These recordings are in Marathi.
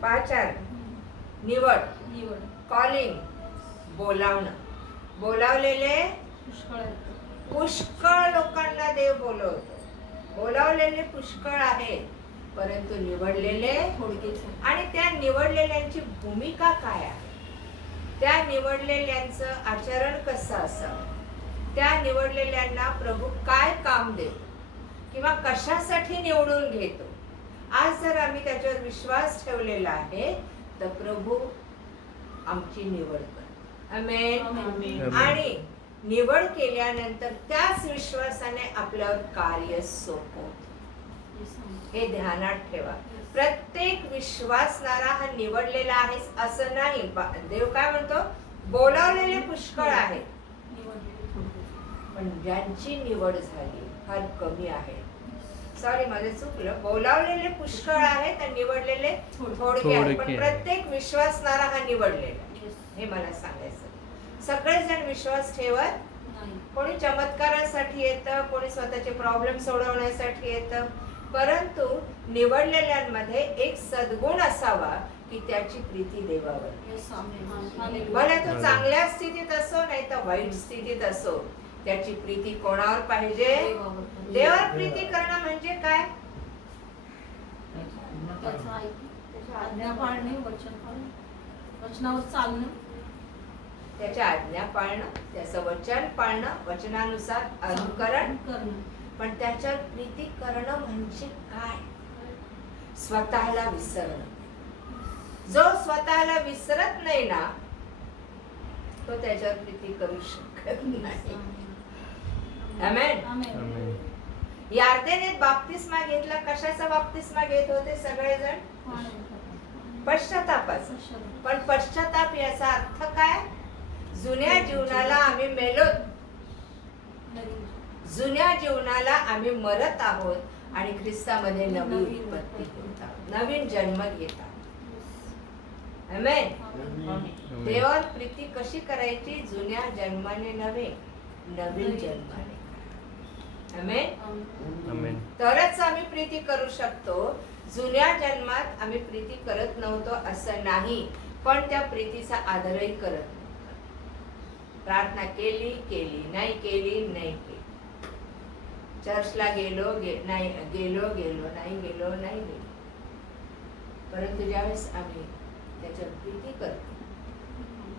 पाचार, निवड, कॉलिंग, बोलावणं. बोलावलेले पुष्कळ लोकांना देव बोलवतो. बोलावलेले पुष्कळ आहेत, परंतु निवडलेले थोडकेच. आणि त्या निवडलेल्यांची भूमिका काय आहे, त्या निवडलेल्यांचं आचरण कसं असावं, त्या निवडलेल्यांना प्रभू काय काम देतो किंवा कशासाठी निवडून घेतो, आज जर आम्ही त्याच्यावर विश्वास ठेवलेला आहे तर प्रभू आमची निवड कर. आमेन. आणि निवड केल्यानंतर त्याच विश्वासाने आपल्यावर कार्य सोपवतो. हे ध्यानात ठेवा. प्रत्येक विश्वासणारा हा निवडलेला आहे असं नाही. देव काय म्हणतो, बोलावलेले पुष्कळ आहे, पण ज्यांची निवड झाली फार कमी आहे. सॉरी, माझं चुकलं. बोलावलेले पुष्कळ आहेत आणि निवडलेले थोडके आहेत. पण प्रत्येक विश्वासणारा हा निवडलेला, हे मला सांगायचं. सगळेजण विश्वास ठेवत, कोणी चमत्कारासाठी येतं, कोणी स्वतःचे प्रॉब्लेम सोडवण्यासाठी येतं, परंतु निवडलेल्यांमध्ये एक सद्गुण असावा की त्याची प्रीती देवावर. भले तो चांगल्या स्थितीत असो नाही तर वाईट स्थितीत असो, त्याची प्रीती कोणावर पाहिजे, देवावर. प्रीती करणं म्हणजे काय, वचनावर चालणं, त्याच्या आज्ञा पाळणं, त्याचं वचन पाळणं, वचनानुसार अनुकरण करणं. पण त्याच्यावर प्रीती करणं म्हणजे काय, स्वतःला विसरणं. जो स्वतःला विसरत नाही ना, तो त्याच्यावर प्रीती करू शकत नाही. आमेन. यार्देनेत बाप्तिस्मा घेतला. कशाचा बाप्तिस्मा घेत होते सगळेजण? पश्चातापाचा. पण पश्चाताप याचा अर्थ काय, जुन्या जीवनाला आम्ही मेलो, जुन्या जीवनाला आम्ही मरत आहोत आणि ख्रिस्तामध्ये नवी उत्पत्ती होत आहोत, नवीन जन्म घेत आहोत. आमेन. देवावर प्रीती कशी करायची, जुन्या जन्माने नव्हे, नवीन जन्माने. आमेन. तरच आम्ही प्रीती करू शकतो. जुन्या जन्मात आम्ही प्रीती करत नव्हतो असं नाही, पण त्या प्रीतीचा आदरही करत नव्हतो. प्रार्थना केली केली, नाही केली नाही केली, चर्चला गेलो नाही गेलो नाही गेलो नाही गेलो. परंतु ज्यावेळेस आम्ही त्याच्या प्रीती करतो,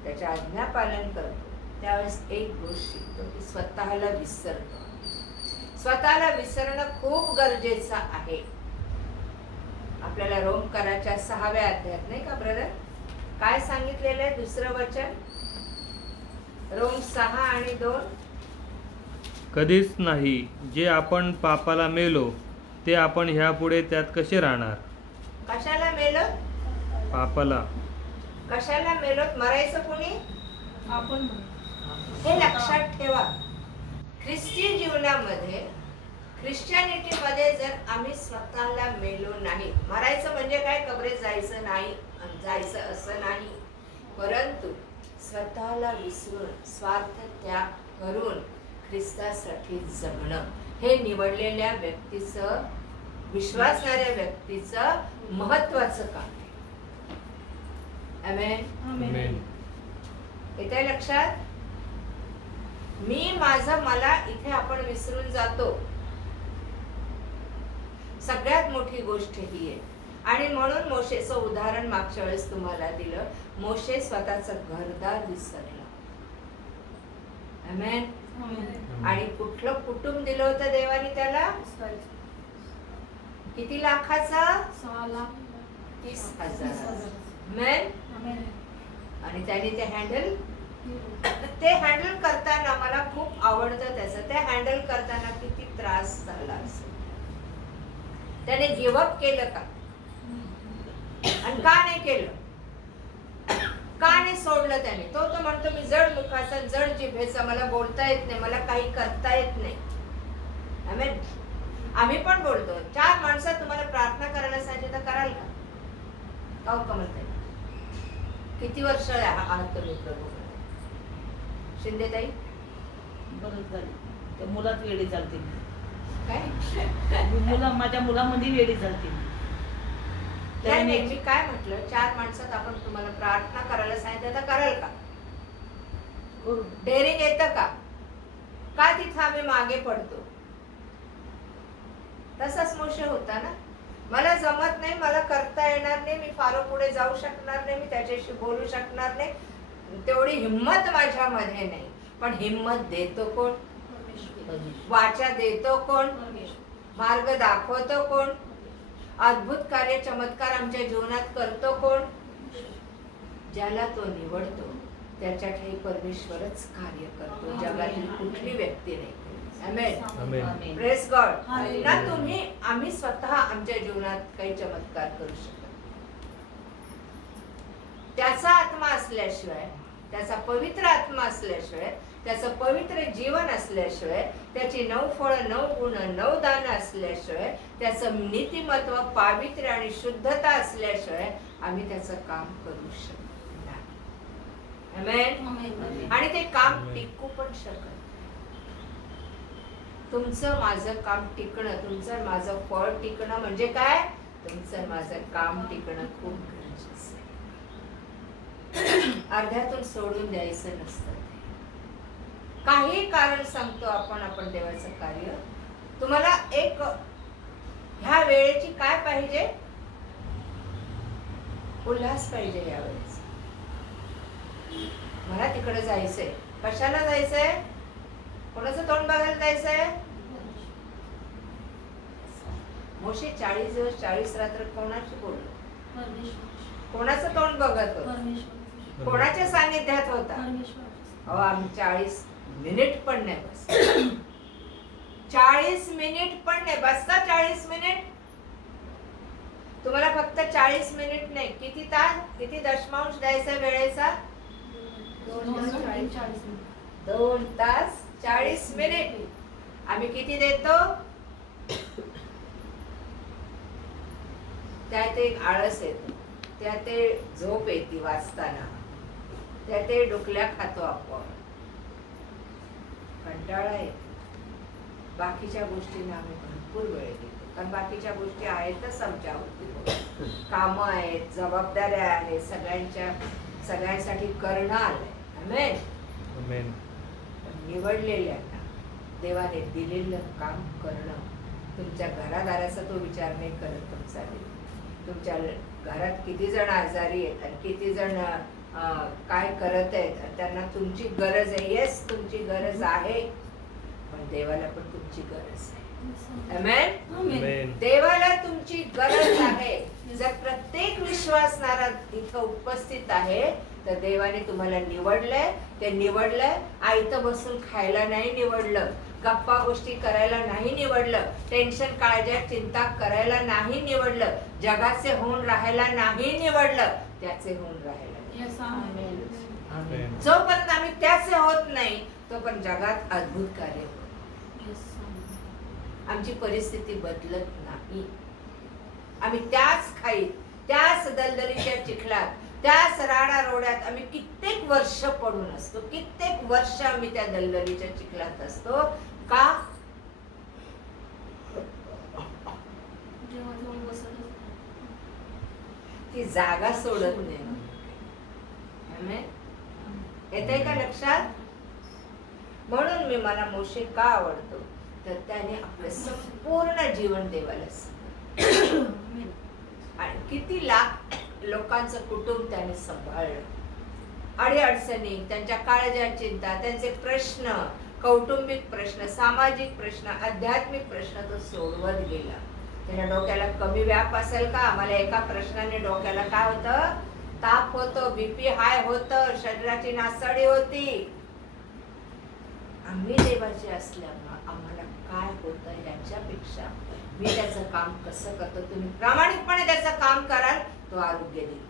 त्याच्या आज्ञा पालन करतो, त्यावेळेस एक गोष्ट शिकतो की स्वतःला विसरतो. स्वतःला विसरणं खूप गरजेचं आहे. आपल्याला रोमकराच्या 6व्या अध्यायात नाही का ब्रदर काय सांगितलेलं आहे, दुसरं वचन, रोम 6 आणि 2. कधीच नाही. जे आपण पापाला मेलो ते आपण ह्यापुढे त्यात कसे राहणार. कशाला मेलो, पापाला. कशाला मेलोत, मरायचं कोणी, आपण. हे लक्षात ठेवा. ख्रिस्ती जीवनामध्ये, ख्रिश्चॅनिटी मध्ये जर आम्ही स्वतःला मेलो नाही, मरायचं म्हणजे काय, कबरेत जायचं नाही, जायचं असं नाही, परंतु स्वतःला विसरून स्वार्थ त्याग करून ख्रिस्तासाठी जगणं, हे निवडलेल्या व्यक्तीचं, विश्वासणाऱ्या व्यक्तीचं महत्वाचं काम आहे. आमेन. येतंय लक्षात. मी माझं मला इथे आपण विसरून जातो. सगळ्यात मोठी गोष्ट ही आहे. आणि म्हणून मोशेचं उदाहरण मागच्या वेळेस तुम्हाला दिलं. मोशे स्वतःचं घरदार विसरला. आमेन. आणि कुठलं कुटुंब दिलं होतं देवाने त्याला, किती लाखाचा, 6,30,000. आमेन. आणि त्याने ते हँडल करताना मला खूप आवडतं त्याचं. ते हँडल करताना किती त्रास झाला असेल. त्याने गिव्हअप केलं का, आणि का नाही केलं, का नाही सोडलं त्याने. तो म्हणतो मी जड मुखाचा, जड जिभेचा, मला बोलता येत नाही, मला काही करता येत नाही. आमेन. आम्ही पण बोलतो. 4 माणसं तुम्हाला प्रार्थना करायला सांगितली तर कराल का, कमलताई? किती वर्ष आहात तुम्ही प्रभू? शिंदेताई? बरंच झाली, त्या मुलात वेळी चालते. काय माझ्या मुलामध्ये वेळी झालती. नाही नाही, मी काय म्हटलं, 4 माणसात आपण तुम्हाला प्रार्थना करायला सांगितलं तर कराल का? डेअरिंग येतं का? का तिथं आम्ही मागे पडतो? तसाच मोशे होता ना, मला जमत नाही, मला करता येणार नाही, मी फार पुढे जाऊ शकणार नाही, मी त्याच्याशी बोलू शकणार नाही, तेवढी हिंमत माझ्यामध्ये नाही. पण हिंमत देतो कोण? वाचा देतो कोण? मार्ग दाखवतो कोण? अद्भुत कार्य चमत्कार आमच्या जीवनात करतो कोण? ज्याला तो निवडतो त्याच्यासाठी परमेश्वरच कार्य करतो, जगातील कुठली व्यक्ती नाही. आमेन. Praise God. ना तुम्ही आम्ही स्वतः आमच्या जीवनात काही चमत्कार करू शकतो. त्याचा आत्मा असल्याशिवाय, त्याचा पवित्र आत्मा असल्याशिवाय, त्याचं पवित्र जीवन असल्याशिवाय, त्याची 9 फळं 9 गुण 9 दान असल्याशिवाय, त्याचं नीतिमत्व पावित्र्य आणि शुद्धता असल्याशिवाय आम्ही त्याचं काम करू शकत नाही. आमेन. आणि ते काम टिकू पण शकत. तुमचं माझं काम टिकणं, तुमचं माझं फळ टिकणं म्हणजे काय? तुमचं माझं काम टिकणं खूप गरजेचं आहे. अर्ध्यातून सोडून द्यायचं नसतं. काही कारण सांगतो आपण देवाचं कार्य. तुम्हाला एक ह्या वेळेची काय पाहिजे? उल्हास पाहिजे. यावेळेस मला तिकडे जायचंय. कशाला जायचंय? कोणाचं तोंड बघायला जायचंय? मोशे 40 दिवस 40 रात्र कोणाशी बोललो? कोणाचं तोंड बघत होता? कोणाच्या सानिध्यात होता? अहो, आम्ही 40 मिनिट पण नाही बस. 40 मिनिट पण नाही बसता. 40 मिनिट तुम्हाला फक्त 40 मिनिट नाही, किती तास, किती दशमांश द्यायचा वेळेचा? 2 तास 40 मिनिट. आम्ही किती देतो? त्यात एक आळस येतो, त्यात झोप येते वाचताना, त्यात डुकल्या खातो आपण, कंटाळा येतो. बाकीच्या गोष्टींना आम्ही भरपूर वेळ देतो, कारण बाकीच्या गोष्टी आहेतच आमच्या अवतीभोवती. कामं आहेत, जबाबदाऱ्या आहेत, सगळ्यांसाठी करणं आलंय. आमेन. आमेन. निवडलेल्यांना देवाने दिलेलं काम करणं. तुमच्या घरादाराचा तो विचार नाही करत तुमचा देव. तुमच्या घरात किती जण आजारी आहेत आणि किती जण काय करत आहेत, त्यांना तुमची गरज आहे. येस, तुमची गरज आहे, पण देवाला पण तुमची गरज आहे. आमेन. देवाला तुमची गरज आहे. जर प्रत्येक विश्वासणारा इथं उपस्थित आहे तर देवाने तुम्हाला निवडलंय. ते निवडलंय आयतं बसून खायला नाही निवडलं, गप्पा गोष्टी करायला नाही निवडलं, टेन्शन काळज्या चिंता करायला नाही निवडलं, जगाचे होऊन राहायला नाही निवडलं, त्याचे होऊन राहायला. जोपर्यंत आम्ही त्याचे होत नाही तोपर्यंत जगात अद्भुत कार्य होत. आमची परिस्थिती बदलत नाही. आम्ही त्याच खाईत, त्याच दलदलीच्या चिखलात, त्याच राडा रोड्यात आम्ही कित्येक वर्ष पडून असतो. कित्येक वर्ष आम्ही त्या दलदलीच्या चिखलात असतो. का? ती जागा सोडत नाही. येतंय का लक्षात? म्हणून मी मला मोशे का आवडतो तर त्याने आपलं संपूर्ण जीवन देवाला आणि किती लाख लोकांचं कुटुंब त्याने सांभाळलं. अडीअडचणी, त्यांच्या काळज्या चिंता, त्यांचे प्रश्न, कौटुंबिक प्रश्न, सामाजिक प्रश्न, आध्यात्मिक प्रश्न तो सोडवत गेला. त्याच्या डोक्याला कमी व्याप असेल का? आम्हाला एका प्रश्नाने डोक्याला काय होतं? ताप होतो, बीपी हाय होतं, शरीराची नासाडी होती. आम्ही देवाचे असल्यामुळे आम्हाला काय होतं याच्यापेक्षा मी त्याचं काम कसं करतो. तुम्ही प्रामाणिकपणे त्याचं काम कराल, तो आरोग्य देईल.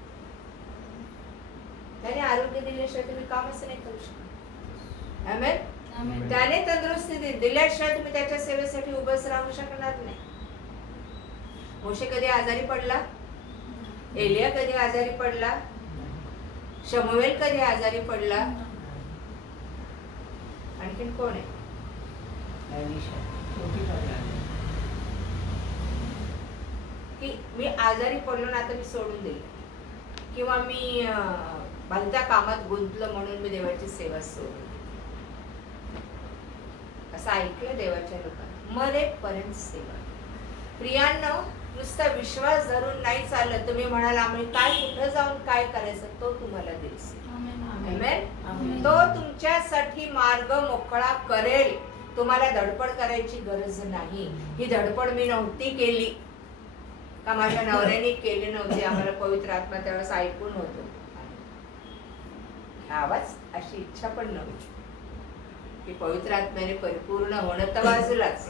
त्याने आरोग्य दिल्याशिवाय तुम्ही कामच नाही करू शकत. आमेन. त्याने तंदुरुस्ती दिल्याशिवाय तुम्ही त्याच्या सेवेसाठी उभंच राहू शकणार नाही. मोशे कधी आजारी पडला? एलिया कधी आजारी पडला? शमूएल कधी आजारी पडला? आणखीन कोण आहे? की मी आजारी पडलो ना, आता मी सोडून दिलं, किंवा मी भलत्या कामात गुंतलो म्हणून मी देवाची सेवा सोडली. असं ऐकलं देवाच्या लोकांना. मरेपर्यंत सेवा. प्रियांनो, नुसता विश्वास धरून नाही चाललं. तुम्ही म्हणाल आम्ही काय कुठं जाऊन काय करायचं, तो तुम्हाला दिसेल. आमेन. तो तुमच्यासाठी मार्ग मोकळा करेल. तुम्हाला धडपड करायची गरज नाही. ही धडपड मी नव्हती केली, का माझ्या नवऱ्याने केली नव्हती. आम्हाला पवित्र आत्मा त्यावेळेस ऐकून होतो, आवाज अशी इच्छा पण नव्हती की पवित्र आत्म्याने परिपूर्ण होणं. तर बाजूलाच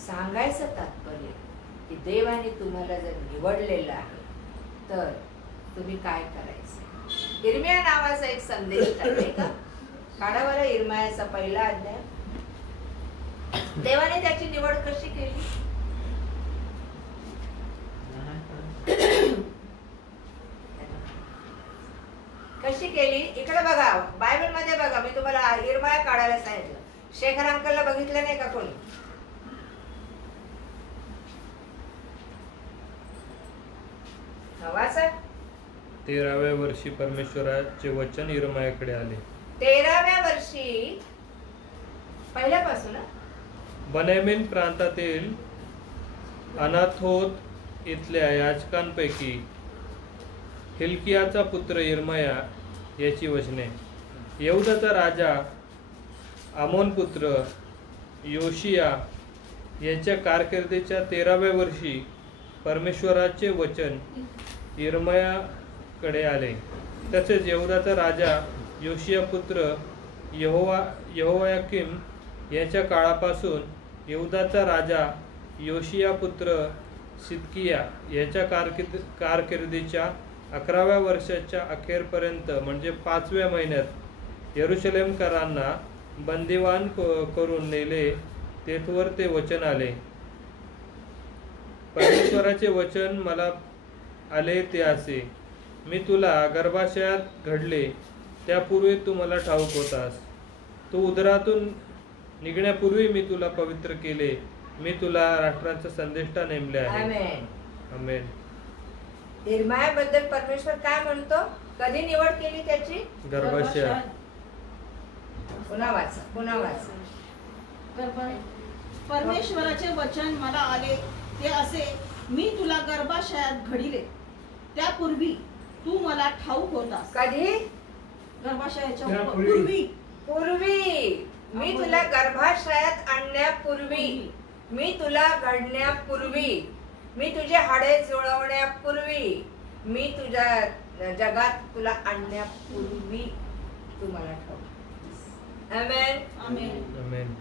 सांगायचं तात्पर्य की देवाने तुम्हाला जर निवडलेलं आहे तर तुम्ही काय करायचं. इर्मिया नावाचा एक संदेश आहे का, काढा बरं इर्मियाचा 1ला अध्याय. देवाने त्याची निवड कशी केली. कशी केली इकडे बघा, बायबल मध्ये बघा. मी तुम्हाला इर्मिया काढायला सांगितलं. शेखर अंकलला बघितलं नाही का कोणी. वाचा. 13व्या वर्षी परमेश्वराचे वचन इर्मियाकडे आले. 13व्या वर्षी, पहिल्यापासून. बन्यामीन प्रांतातील अनाथोत इथल्या याजकांपैकी हिल्कियाचा पुत्र इर्मिया याची वचने. यहूदाचा राजा आमोन पुत्र योशिया याच्या कारकिर्दीच्या 13व्या वर्षी परमेश्वराचे वचन इर्मियाकडे आले. तसेच यहूदाचा राजा योशिया पुत्र यहोयाकीम याच्या काळापासून यहूदाचा राजा योशिया पुत्र सिदकिया याच्या कारकिर्दीच्या 11व्या वर्षाच्या अखेरपर्यंत, म्हणजे 5व्या महिन्यात यरूशलेमकरांना बंदिवान करून नेले. तेथवर ते वचन आले. परमेश्वराचे वचन मला आले ते असे, मी तुला गर्भाशयात घडले त्यापूर्वी तू मला ठाऊक होतास. तू उदरातून निघण्यापूर्वी मी तुला पवित्र केले. मी तुला राष्ट्रांचा संदेष्टा नेमले आहे. आमेन. आमेन. इर्मियाबद्दल परमेश्वर काय म्हणतो, कधी निवड केली त्याची. गर्भाशयात. पुन्हा वाचा, पुन्हा वाचा. परमेश्वराचे वचन मला आले ते असे, मी तुला गर्भाशयात घडिले त्यापूर्वी तू मला ठाऊक होतास. कधी. गर्भाशयाच्या पूर्वी. पूर्वी. मी तुला गर्भाशयात आणण्यापूर्वी, मी तुला घडण्यापूर्वी, मी तुझे हाडे जुळवण्यापूर्वी, मी तुझ्या जगात तुला आणण्यापूर्वी तू मला ठाऊक. आमेन. आमेन.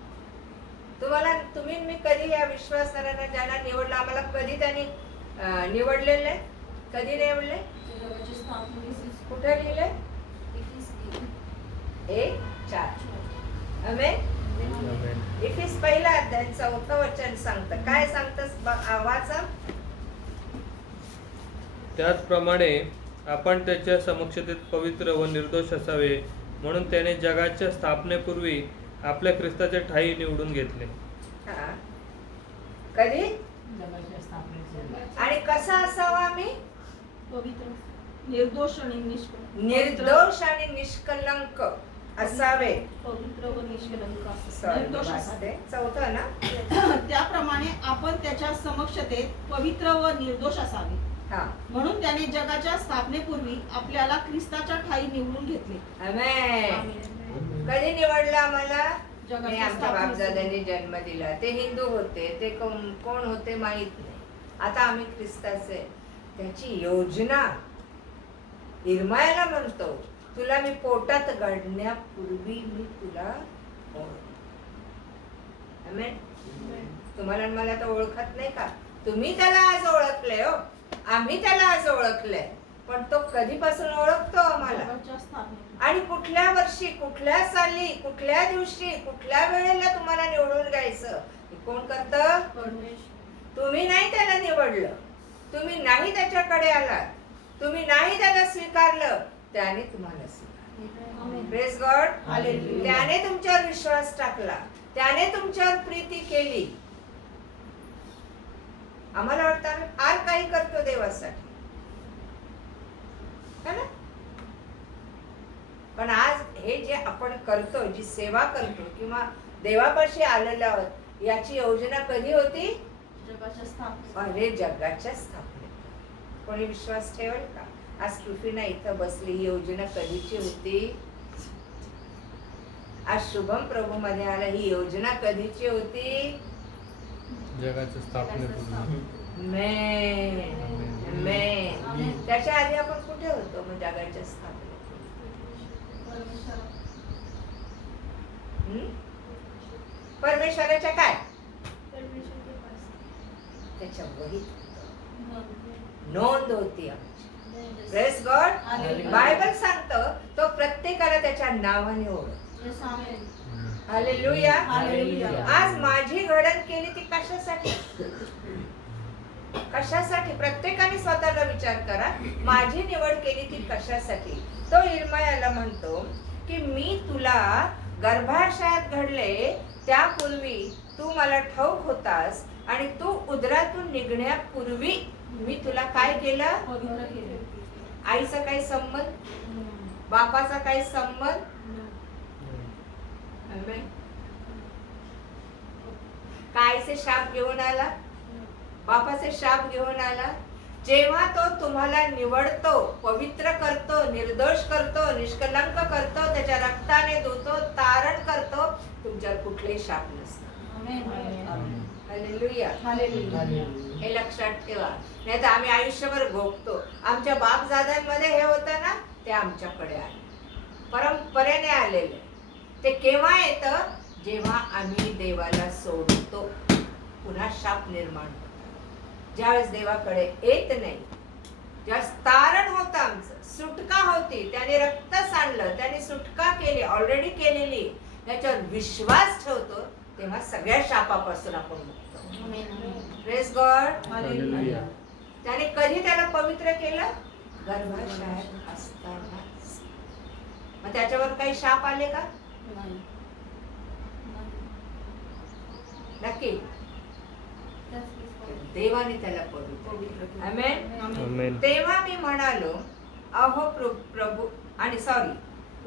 तुम्ही मी कधी या विश्वासाला ज्यांना निवडलं, आम्हाला कधी त्यांनी निवडलेले, कधी निवडले, कुठे लिहिले. 1:4. आमेन. इफिस 1ला अध्याय 4 वचन सांगतं. काय सांगतस वाचा. त्याचप्रमाणे आपण त्याच्या समक्षतेत पवित्र व निर्दोष असावे म्हणून त्याने जगाच्या स्थापनेपूर्वी आपल्या ख्रिस्ताच्या ठाई निवडून घेतले. कधी. आणि कसा असावा आम्ही. पवित्र, निर्दोष आणि निष्कलंक. निर्दोष आणि निष्कलंक असावे. पवित्र व निष्कलंक. निर्दोष असते. 4 ना. त्याप्रमाणे आपण त्याच्या समक्षतेत पवित्र व निर्दोष असावे म्हणून त्याने जगाच्या स्थापनेपूर्वी आपल्याला ख्रिस्ताच्या ठाई निवडून घेतले. आमेन. कधी निवडलं आम्हाला. जगाच्या आमच्या बापदादांनी जन्म दिला. ते हिंदू होते, ते कोण होते माहित नाही. आता आम्ही ख्रिस्ताचे. त्याची योजना इर्मियाला म्हणतो, तुला मी पोटात घडण्यापूर्वी मी तुला आमेन. तुम्हाला मला तर ओळखत नाही का. तुम्ही त्याला आज ओळखले हो, आम्ही त्याला आज ओळखलंय. पण तो कधीपासून ओळखतो आम्हाला, आणि कुठल्या वर्षी, कुठल्या साली, कुठल्या दिवशी, कुठल्या वेळेला तुम्हाला निवडून घ्यायचं कोण करतं. तुम्ही नाही त्याला निवडलं, तुम्ही नाही त्याच्याकडे आलात, तुम्ही नाही त्याला स्वीकारलं, त्याने तुम्हाला स्वीकारलं. Praise God. त्याने तुमच्यावर विश्वास टाकला, त्याने तुमच्यावर प्रीती केली. आम्हाला वाटतं आम्ही फार काही करतो देवासाठी, है ना? पण आज हे जे आपण करतो, जी सेवा करतो किंवा देवापाशी आलेलो आहोत, याची योजना कधी होती? जगाच्या स्थापनेत. अरे जगाच्या स्थापनेत. कोणी विश्वास ठेवेल का? आज ट्रुफीना इथं बसली, ही योजना कधीची होती? आज शुभम प्रभू मध्ये आला, ही योजना कधीची होती? जगाच्या स्थापनेपूर्वी. मैं त्याच्या आधी आपण कुठे होतो? मग जगाच्या स्थापनेत परमेश्वराच्या काय त्याच्या वहीत नोंद होती आमची. Praise God. बायबल सांगतं तो प्रत्येकाला त्याच्या नावाने ओळख. हालेलुया. आज माझी घडण केली ती कशासाठी? कशासाठी? प्रत्येकाने स्वतःला विचार करा, माझी निवड केली ती कशासाठी? तो इर्मयाला म्हणतो की मी तुला गर्भाशयात घडले त्यापूर्वी तू मला ठाऊक होतास आणि तू उदरातून निघण्यापूर्वी मी तुला काय केलं? पवित्र केले. आईचा काही संबंध? बापाचा काही संबंध? कायचे शाप घेऊन आला? बापाचे शाप घेऊन आला. जेव्हा तो तुम्हाला निवडतो, पवित्र करतो, निर्दोष करतो, निष्कलंक करतो, त्याच्या रक्ताने धुतो, तारण करतो, तुमच्यावर कुठलेही शाप नसतात. हालेलुया. हे लक्षात ठेवा. नाही तर आम्ही आयुष्यभर भोगतो. आमच्या बापदादांमध्ये हे होतं ना, ते आमच्याकडे आले, परंपरेने आलेले. ते केव्हा येतं? जेव्हा आम्ही देवाला सोडतो, पुन्हा शाप निर्माण होतो. ज्यावेळेस देवाकडे येत नाही, ज्यावेळेस तारण होतं, आमचं सुटका होती, त्याने रक्त सांडलं, त्याने सुटका केली, ऑलरेडी केलेली, याच्यावर विश्वास ठेवतो, तेव्हा सगळ्या शापापासून आपण मुक्त होतो. Praise God. हालेलुया. त्याने कधी त्याला पवित्र केलं? गर्भाशयात असतानाच. मग त्याच्यावर काही शाप आले का? नक्की देवाने त्याला पवित्र केलं. आमेन. तेव्हा मी म्हणालो, अहो प्रभू, आणि सॉरी,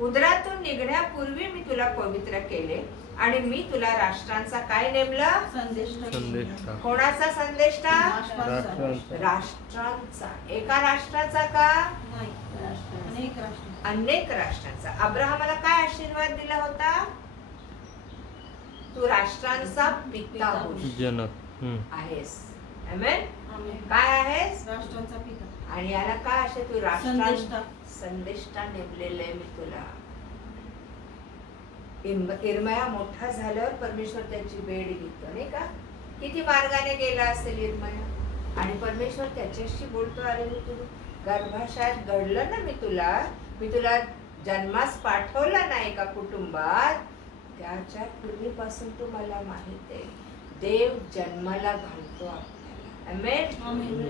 उदरातून निघण्यापूर्वी मी तुला पवित्र केले आणि मी तुला राष्ट्रांचा काय नेमलं? संदेष्टा. कोणाचा संदेष्टा? राष्ट्रांचा. राष्ट्रांचा. एका राष्ट्राचा का? अनेक राष्ट्र. अनेक राष्ट्रांचा. अब्राहमाला काय आशीर्वाद दिला होता? तू राष्ट्रांचा पिता होशील. जनक आहेस. आमेन. काय आहेस? राष्ट्रांचा पिता. आणि याला काय असे तू संदेष्टा. संदेष्टा नेमलेलं आहे मी तुला. इर्मया मोठा झाल्यावर परमेश्वर त्याची भेट घेतो, नाही का? किती मार्गाने गेला असेल इर्मया, आणि परमेश्वर त्याच्याशी बोलतो, अरे मी तुला गर्भाशयात घडलं ना, मी तुला जन्मास पाठवलं नाही का कुटुंबात, त्याच्या पूर्वीपासून तू मला माहित आहे. देव जन्माला घालतो आपल्याला. आमेन.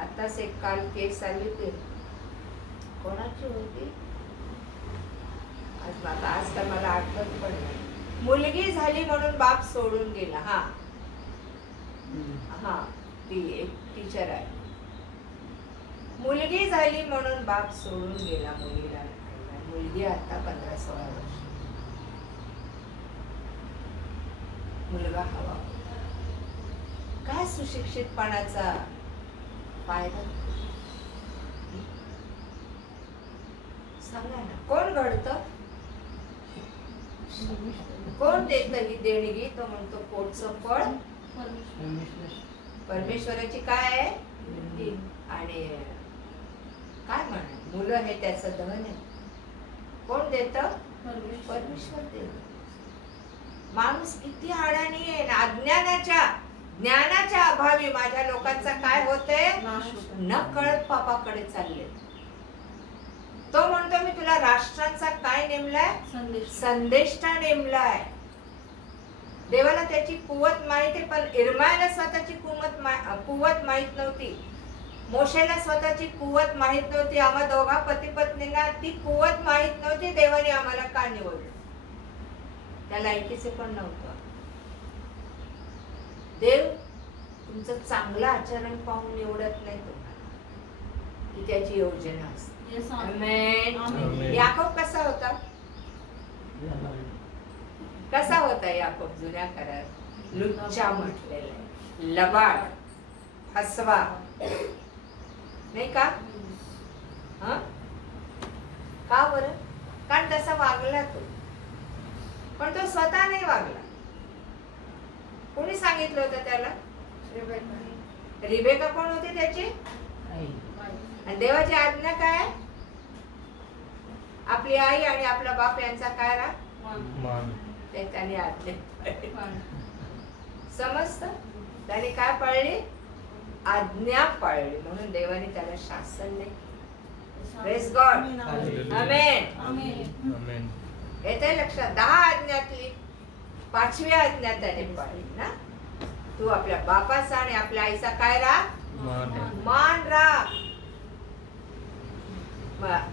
आताच एक काल केस आली होती, कोणाची होती आजकाल मला आठवत पण नाही. मुलगी झाली म्हणून बाप सोडून गेला. हा ती एक टीचर आहे. मुलगी झाली म्हणून बाप सोडून गेला मुलीला. मुलगी आता 15-16 वर्ष. मुलगा हवा. काय सुशिक्षितपणाचा फायदा? सांगा ना. कोण घडतं? कोण देत ही देणगी? तो म्हणतो पोटचं फळ परमेश्वराची काय आहे? आणि काय म्हणा, मुलं हे त्याचं धन आहे. कोण देत? परमेश्वर देत. माणूस किती अडाणी आहे ना. ज्ञानाच्या अभावी माझ्या लोकांचा काय होतंय? न कळत पापाकडे चालले. तो म्हणतो मी तुला राष्ट्रांचा काय नेमलाय? संदेष्टा नेमलाय. देवाला त्याची कुवत माहिती, पण इर्मयाला स्वतःची कुवत माहित नव्हती. मोशेला स्वतःची कुवत माहित नव्हती. आम्हा दोघा पती पत्नींना ती कुवत माहित नव्हती. देवाने आम्हाला का निवडलं? त्याला ऐकीचे पण नव्हतं. देव तुमचं चांगलं आचरण पाहून निवडत नाही तुम्हाला, की त्याची योजना असते. Yes, आमेन. आमेन. याकोब कसा होता? कसा होता याकोब जुन्या करारात? लुच्चा म्हटलेला आहे, लबाड, हसवा, नाही का? हं? का बरं? कारण तसा वागला तो, पण तो स्वतः नाही वागला. कोणी सांगितलं होतं त्याला? रिबेका कोण होती त्याची? आणि देवाची आज्ञा काय? आपली आई आणि आपला बाप यांचा काय राग? मान. त्याने आज्ञा समजत, त्याने काय पाळली? आज्ञा पाळली, म्हणून देवाने त्याला शासन नाही. Praise God. Amen. Amen. Amen. Amen. येते लक्षात? 10 आज्ञातली 5वी आज्ञा त्याने पाळली ना. तू आपल्या बापाचा आणि आपल्या आईचा काय राग? मान. मान राग.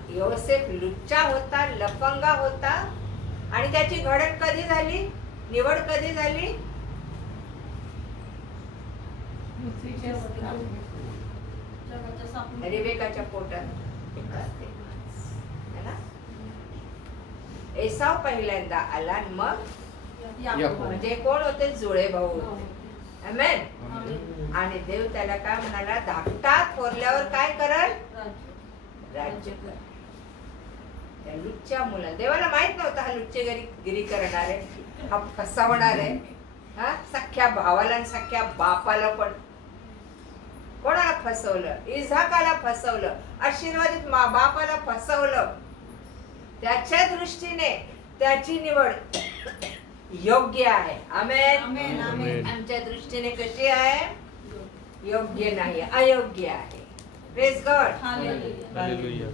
योसेफ लुच्चा होता, लफंगा होता, आणि त्याची घडण कधी झाली? निवड कधी झाली? रिबेकाच्या पोटात. है ना? एसाव पहिल्यांदा आला आणि मग म्हणजे कोण होते? जुळे भाऊ होते. आमेन. आणि देव त्याला काय म्हणाला? धाकटात थोरल्यावर काय करल? राज्य कर. त्या लुच्च्या मुला, देवाला माहित नव्हतं हा लुच्चेगिरी करणार आहे, हा फसवणार आहे. हा, सख्या भावाला आणि सख्या बापाला पण. कोणाला फसवलं? इसाकाला फसवलं, आशीर्वादित बापाला फसवलं. त्याच्या दृष्टीने त्याची निवड योग्य आहे. आमेन. आमेन. आमेन. आमच्या दृष्टीने कशी आहे? योग्य नाही, अयोग्य आहे. Praise God. हालेलुया.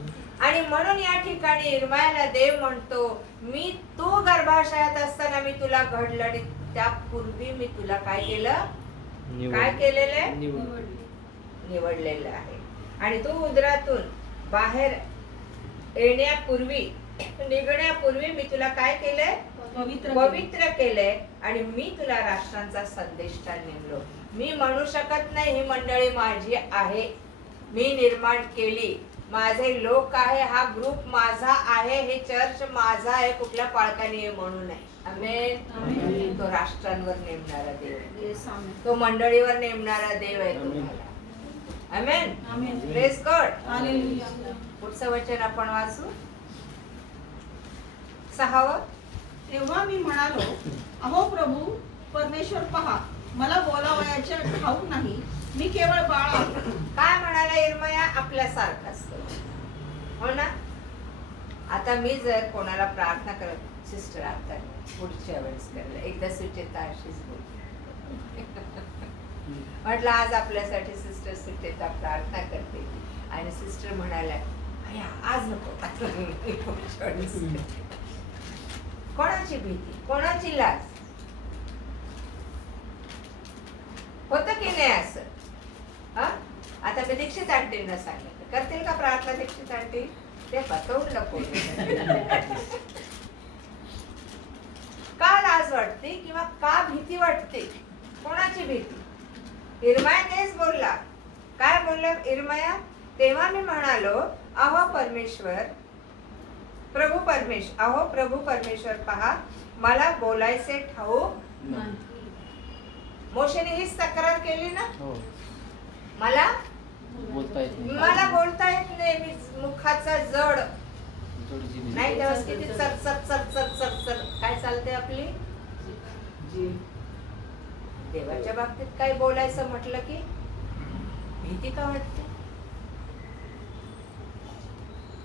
आणि म्हणून या ठिकाणी इर्मायाला देव म्हणतो, मी तू गर्भाशयात असताना मी तुला घडलं, आणि त्यापूर्वी मी तुला काय केलं? काय केलेलं आहे? निवडलेलं आहे. आणि तू उदरातून बाहेर येण्यापूर्वी, निघण्यापूर्वी मी तुला काय केलंय? पवित्र केलंय. आणि मी तुला राष्ट्रांचा संदेष्टा नेमलो. मी म्हणू शकत नाही ही मंडळी माझी आहे, मी निर्माण केली, माझे लोक आहे, हा ग्रुप माझा आहे, हे चर्च माझा आहे, कुठल्या पाळकाने हे म्हणू नये. आमेन. तो राष्ट्रांवर नेमणारा देव आहे, तो मंडळीवर नेमणारा देव आहे तुम्हाला. आमेन. Praise God. पुढचं वचन आपण वाचू. 6. तेव्हा मी म्हणालो, अहो प्रभू परमेश्वर पहा, मला बोलावयाचे ठाऊक नाही, मी केवळ बाळ आहे. काय म्हणाला इर्मया? आपल्यासारखाच, हो ना. आता मी जर कोणाला प्रार्थना करत, सिस्टर आता पुढच्या वेळेस करलं, एकदा सुचेता अशीच बोलली, म्हटलं आज आपल्यासाठी सिस्टर सुचेता प्रार्थना करते, आणि सिस्टर म्हणाल्या आज नको, पुढच्या वेळेस. कोणाची भीती, कोणाची लाज? होतं की नाही असं? आता मी दीक्षित आंटींना सांगितलं, करतील का प्रार्थना दीक्षित आंटी? ते बतवून नको. का लाज वाटते किंवा का भीती वाटते? कोणाची भीती? इर्मया तेच बोलला. काय बोलला इर्मया? तेव्हा मी म्हणालो, अहो प्रभू परमेश्वर पहा, मला बोलायचे ठाऊक. मोशेने हीच तक्रार केली ना, मला बोलता येत नाही, मी मुखाचा जड नाही. तेव्हा किती चर चर चर चर चर चर काय चालते आपली जीभ. देवाच्या बाबतीत काय बोलायचं म्हटलं की भीती का वाटते?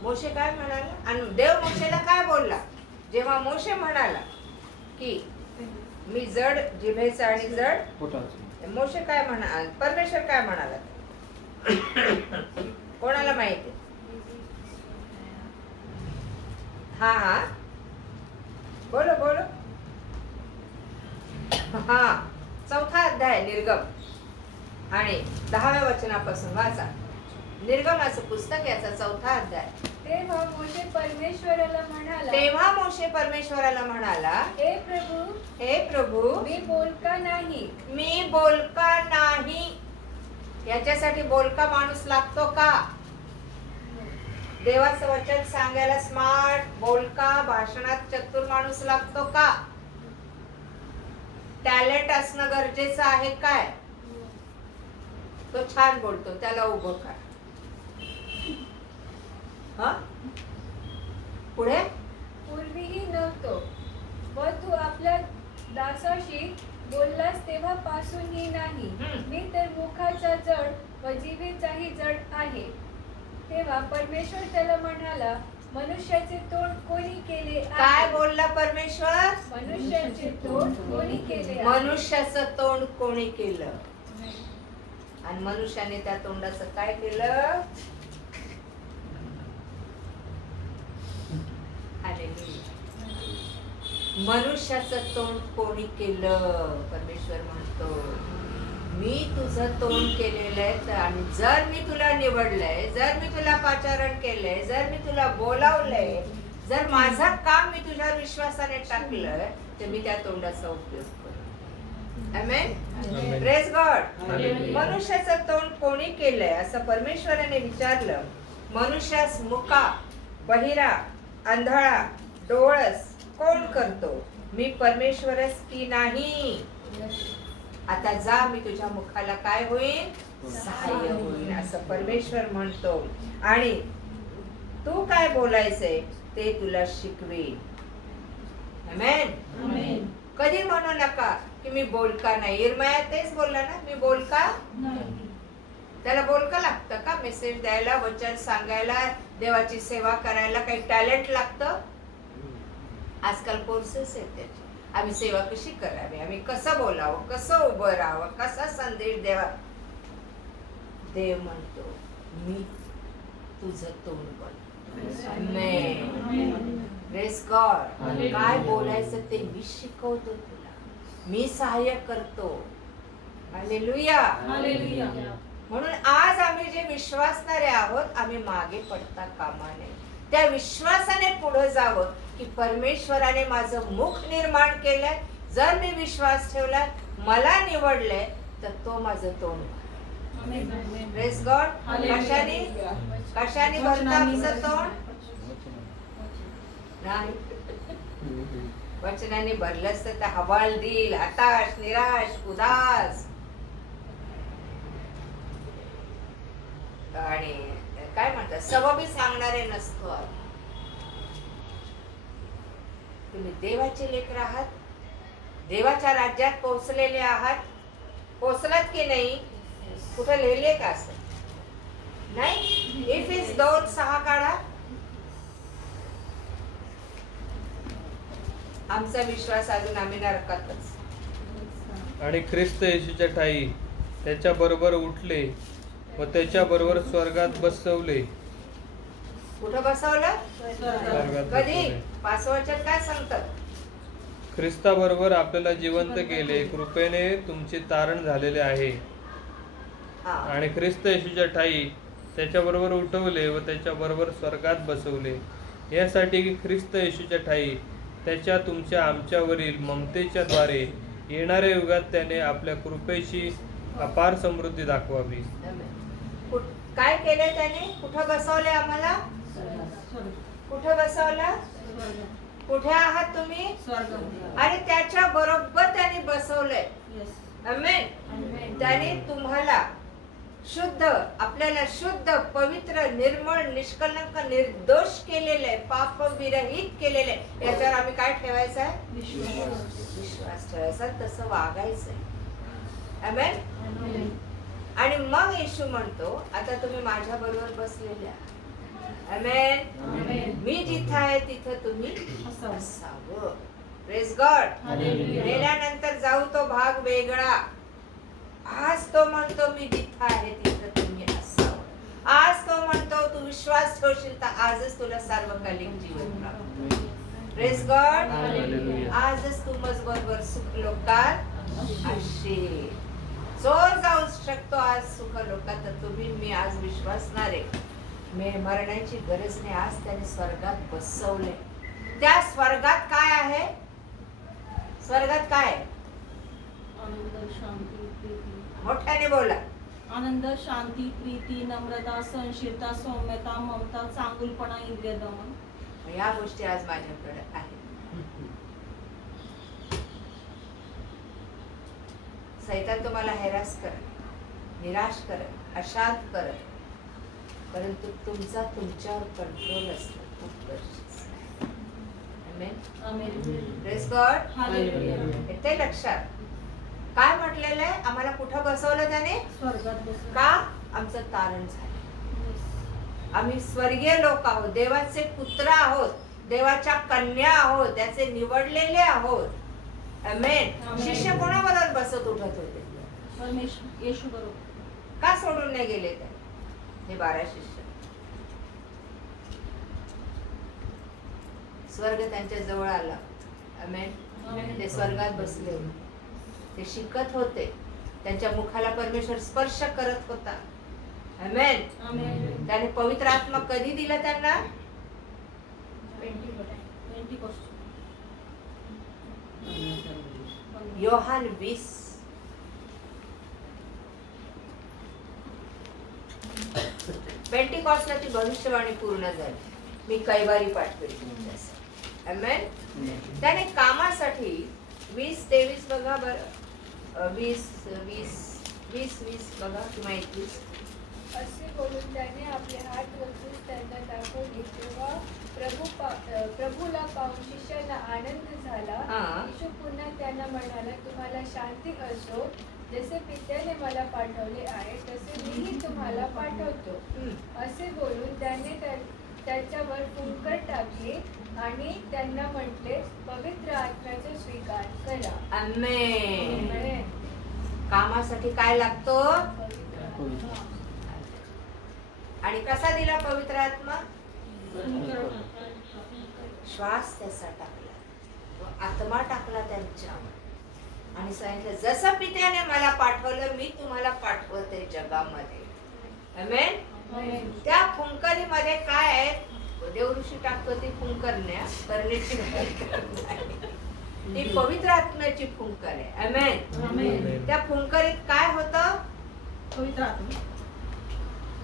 मोशे काय म्हणाला? आणि देव मोशेला काय बोलला? जेव्हा मोशे म्हणाला की मी जड जिभेचा आणि जड, मोशे काय म्हणा, परमेश्वर काय म्हणाला? कोणाला माहिती? हा बोलो बोलो. हा 4था अध्याय निर्गम आणि 10व्या वचनापासून वाचा. निर्गमाचं पुस्तक याचा 4था अध्याय तेव्हा मोशे परमेश्वराला म्हणाला, हे प्रभू मी बोलका नाही. याच्यासाठी बोलका माणूस लागतो का? देवाचं वचन सांगायला स्मार्ट, बोलका, भाषणात चतुर माणूस लागतो का? टॅलेंट असणं गरजेचं आहे काय? तो छान बोलतो, त्याला उभं कर. पुढे पूर्वीही नव्हतो, व तू आपल्या दासाशी बोललास तेव्हापासूनही नाही. मी तर मुखाचा जड व जिभेचाही जड आहे. तेव्हा परमेश्वर त्याला म्हणाला, मनुष्याचे तोंड कोणी केले आहे? काय बोलला परमेश्वर? मनुष्याचे तोंड कोणी केले आहे? मनुष्याचं तोंड कोणी केलं? आणि मनुष्याने त्या तोंडाचं काय केलं? मनुष्याचं तोंड कोणी केलं? परमेश्वर म्हणतो, मी तुझं तोंड केलेलं आहे. आणि जर मी तुला निवडलंय, जर मी तुला पाचारण केलंय, जर मी तुला बोलावलंय, जर माझं काम मी तुझ्यावर विश्वासाने टाकलं, तर मी त्या तोंडाचा उपयोग करू. आमेन. Praise God. मनुष्याचं तोंड कोणी केलंय असं परमेश्वराने विचारलं. मनुष्यास मुका, बहिरा, अंधळा, डोळस कोण करतो? मी परमेश्वरच की नाही? आता जा, मी तुझ्या मुखाला काय होईल? सहाय्य होईल असं परमेश्वर म्हणतो. आणि तू काय बोलायचंय ते तुला शिकवेल. आमेन. कधी म्हणू नका की मी बोलका नाही. इर्मया तेच बोलला ना, मी बोलका नाही. त्याला बोलका लागतं का? मेसेज द्यायला, वचन सांगायला, देवाची सेवा करायला काही टॅलेंट लागतं? आजकाल कोर्सेस आहेत त्याचे. आम्ही सेवा कशी करावी, आम्ही कसं बोलावं, कसं उभं राहावं, कसा संदेश द्यावा. देव म्हणतो, मी तुझं तोंड बोल. Praise God. काय बोलायचं ते मी शिकवतो तुला, मी सहाय्य करतो. हालेलुया. म्हणून आज आम्ही जे विश्वासणारे आहोत, आम्ही मागे पडता कामा नये. त्या विश्वासाने पुढे जावं की परमेश्वराने माझं मुख निर्माण केलंय. जर मी विश्वास ठेवलाय, मला निवडलंय, तर तो माझं तोंड. Praise God. कशाने भरतं आमचं तोंड? नाही, वचनाने भरलंच तर हवालदिल, हताश, निराश, उदास आणि काय म्हणतात, सबबी सांगणारे नसतो. तुम्ही देवाचे लेकर आहात, देवाच्या राज्यात पोहोचलेले आहात. पोहोचलात की नाही? कुठं लिहिले का असं? नाही. इफिस 2:6 काढा. आमचा विश्वास अजून आम्ही नरकातच. आणि ख्रिस्त येशूच्या ठाई त्याच्या बरोबर उठले व त्याच्या बरोबर स्वर्गात बसवले. कुठं बसवलं? स्वर्गात कधी? बसवले. 5 वचन काय सांगतात? ख्रिस्ताबरोबर आपल्याला जिवंत केले, कृपेने तुमचे तारण झालेले आहे. आणि ख्रिस्त येशूच्या ठाई त्याच्याबरोबर उठवले व त्याच्याबरोबर स्वर्गात बसवले, यासाठी की ख्रिस्त येशूच्या ठाई त्याच्या तुमच्या आमच्यावरील ममतेच्या द्वारे येणाऱ्या युगात त्याने आपल्या कृपेची अपार समृद्धी दाखवावी. काय केले त्याने? कुठं बसवले आम्हाला? कुठं बसवलं? कुठे आहात तुम्ही? आणि त्याच्या बरोबर त्याने बसवलंय. आमेन. त्याने तुम्हाला शुद्ध, आपल्याला शुद्ध, पवित्र, निर्मळ, निष्कलंक, निर्दोष केलेलं आहे, पाप विरहित केलेलं आहे. याच्यावर आम्ही काय ठेवायचं आहे? विश्वास ठेवायचा, तसं वागायचंय. आमेन. आणि मग येशू म्हणतो, आता तुम्ही माझ्या बरोबर बसलेले आहात. आमेन. मी जिथं आहे तिथं तुम्ही असावं. Praise God. गेल्यानंतर जाऊ तो भाग वेगळा. आज तो म्हणतो मी जिथं आहे तिथं तुम्ही असावं. आज तो म्हणतो तू विश्वास ठेवशील तर आजच तुला सार्वकालिक जीवन प्राप्त. Praise God. आजच तू मजबरोबर सुख लोकात असशील. जो जाऊ शकतो आज सुख लोकात, तर तुम्ही मी आज विश्वासणारे मरण्याची गरज नाही. आज त्याने स्वर्गात बसवले. त्या स्वर्गात काय आहे? स्वर्गात काय आहे? आनंद, शांती, प्रीती. मोठ्याने बोला. आनंद, शांती, प्रीती, नम्रता, सहनशीलता, सौम्यता, ममता, चांगुलपणा, इंद्रिय दमन. या गोष्टी आज माझ्याकडे आहेत. सैतान तुम्हाला हैरास करत, निराश करत, अशांत करत, परंतु तुमचा तुमच्यावर कंट्रोल असणं खूप गरजेचं आहे. Amen. Amen. Praise God. Hallelujah. येते लक्षात. काय म्हटलेलं आहे? आम्हाला कुठं बसवलं त्याने? स्वर्गात बसवलं. का? आमचं तारण झालं. आम्ही स्वर्गीय लोक आहोत, देवाचे पुत्र आहोत, देवाच्या कन्या आहोत, त्याचे निवडलेले आहोत. आमेन. शिष्य कोणाबरोबर बसत उठत होते? परमेश्वर येशू बरोबर. का सोडून नाही गेले ते? हे 12 शिष्य. स्वर्ग त्यांच्या जवळ आला. आमेन. ते स्वर्गात बसले. ते शिकत होते. त्यांच्या मुखाला परमेश्वर स्पर्श करत होता. आमेन. आमेन. त्याने पवित्र आत्मा कधी दिला त्यांना? पेंटिकोस्ट. योहान 20. पेंटिकॉस्टला ती भविष्यवाणी पूर्ण झाली. मी कैवारी पाठवेल तुमच्यासाठी. आमेन. त्याने कामासाठी 20-23 बघा बरं. 20 बघा किंवा 21. असे बोलून त्याने आपले हात वचून त्यांना दाखवले. तेव्हा प्रभूला पाहून शिष्यांना आनंद झाला. येशू पुन्हा त्यांना म्हणाला, तुम्हाला शांती असो. जसे पित्याने मला पाठवले आहे तसे मीही तुम्हाला पाठवतो. असे बोलून त्याने त्याच्यावर फुंकर टाकली आणि त्यांना म्हटले, पवित्र आत्म्याचा स्वीकार करा. आमेन. कामासाठी काय लागतो? आणि कसा दिला पवित्र आत्मा? श्वास त्याचा टाकला, आत्मा टाकला त्यांच्यावर आणि सांगितलं, जसं पित्याने मला पाठवलं मी तुम्हाला पाठवते जगामध्ये. आमेन. त्या फुंकरीमध्ये काय आहे? देवऋषी टाकतो ती फुंकरण्या करण्याची ती पवित्र आत्म्याची फुंकर आहे. आमेन. त्या फुंकरीत काय होतं? पवित्र आत्मा.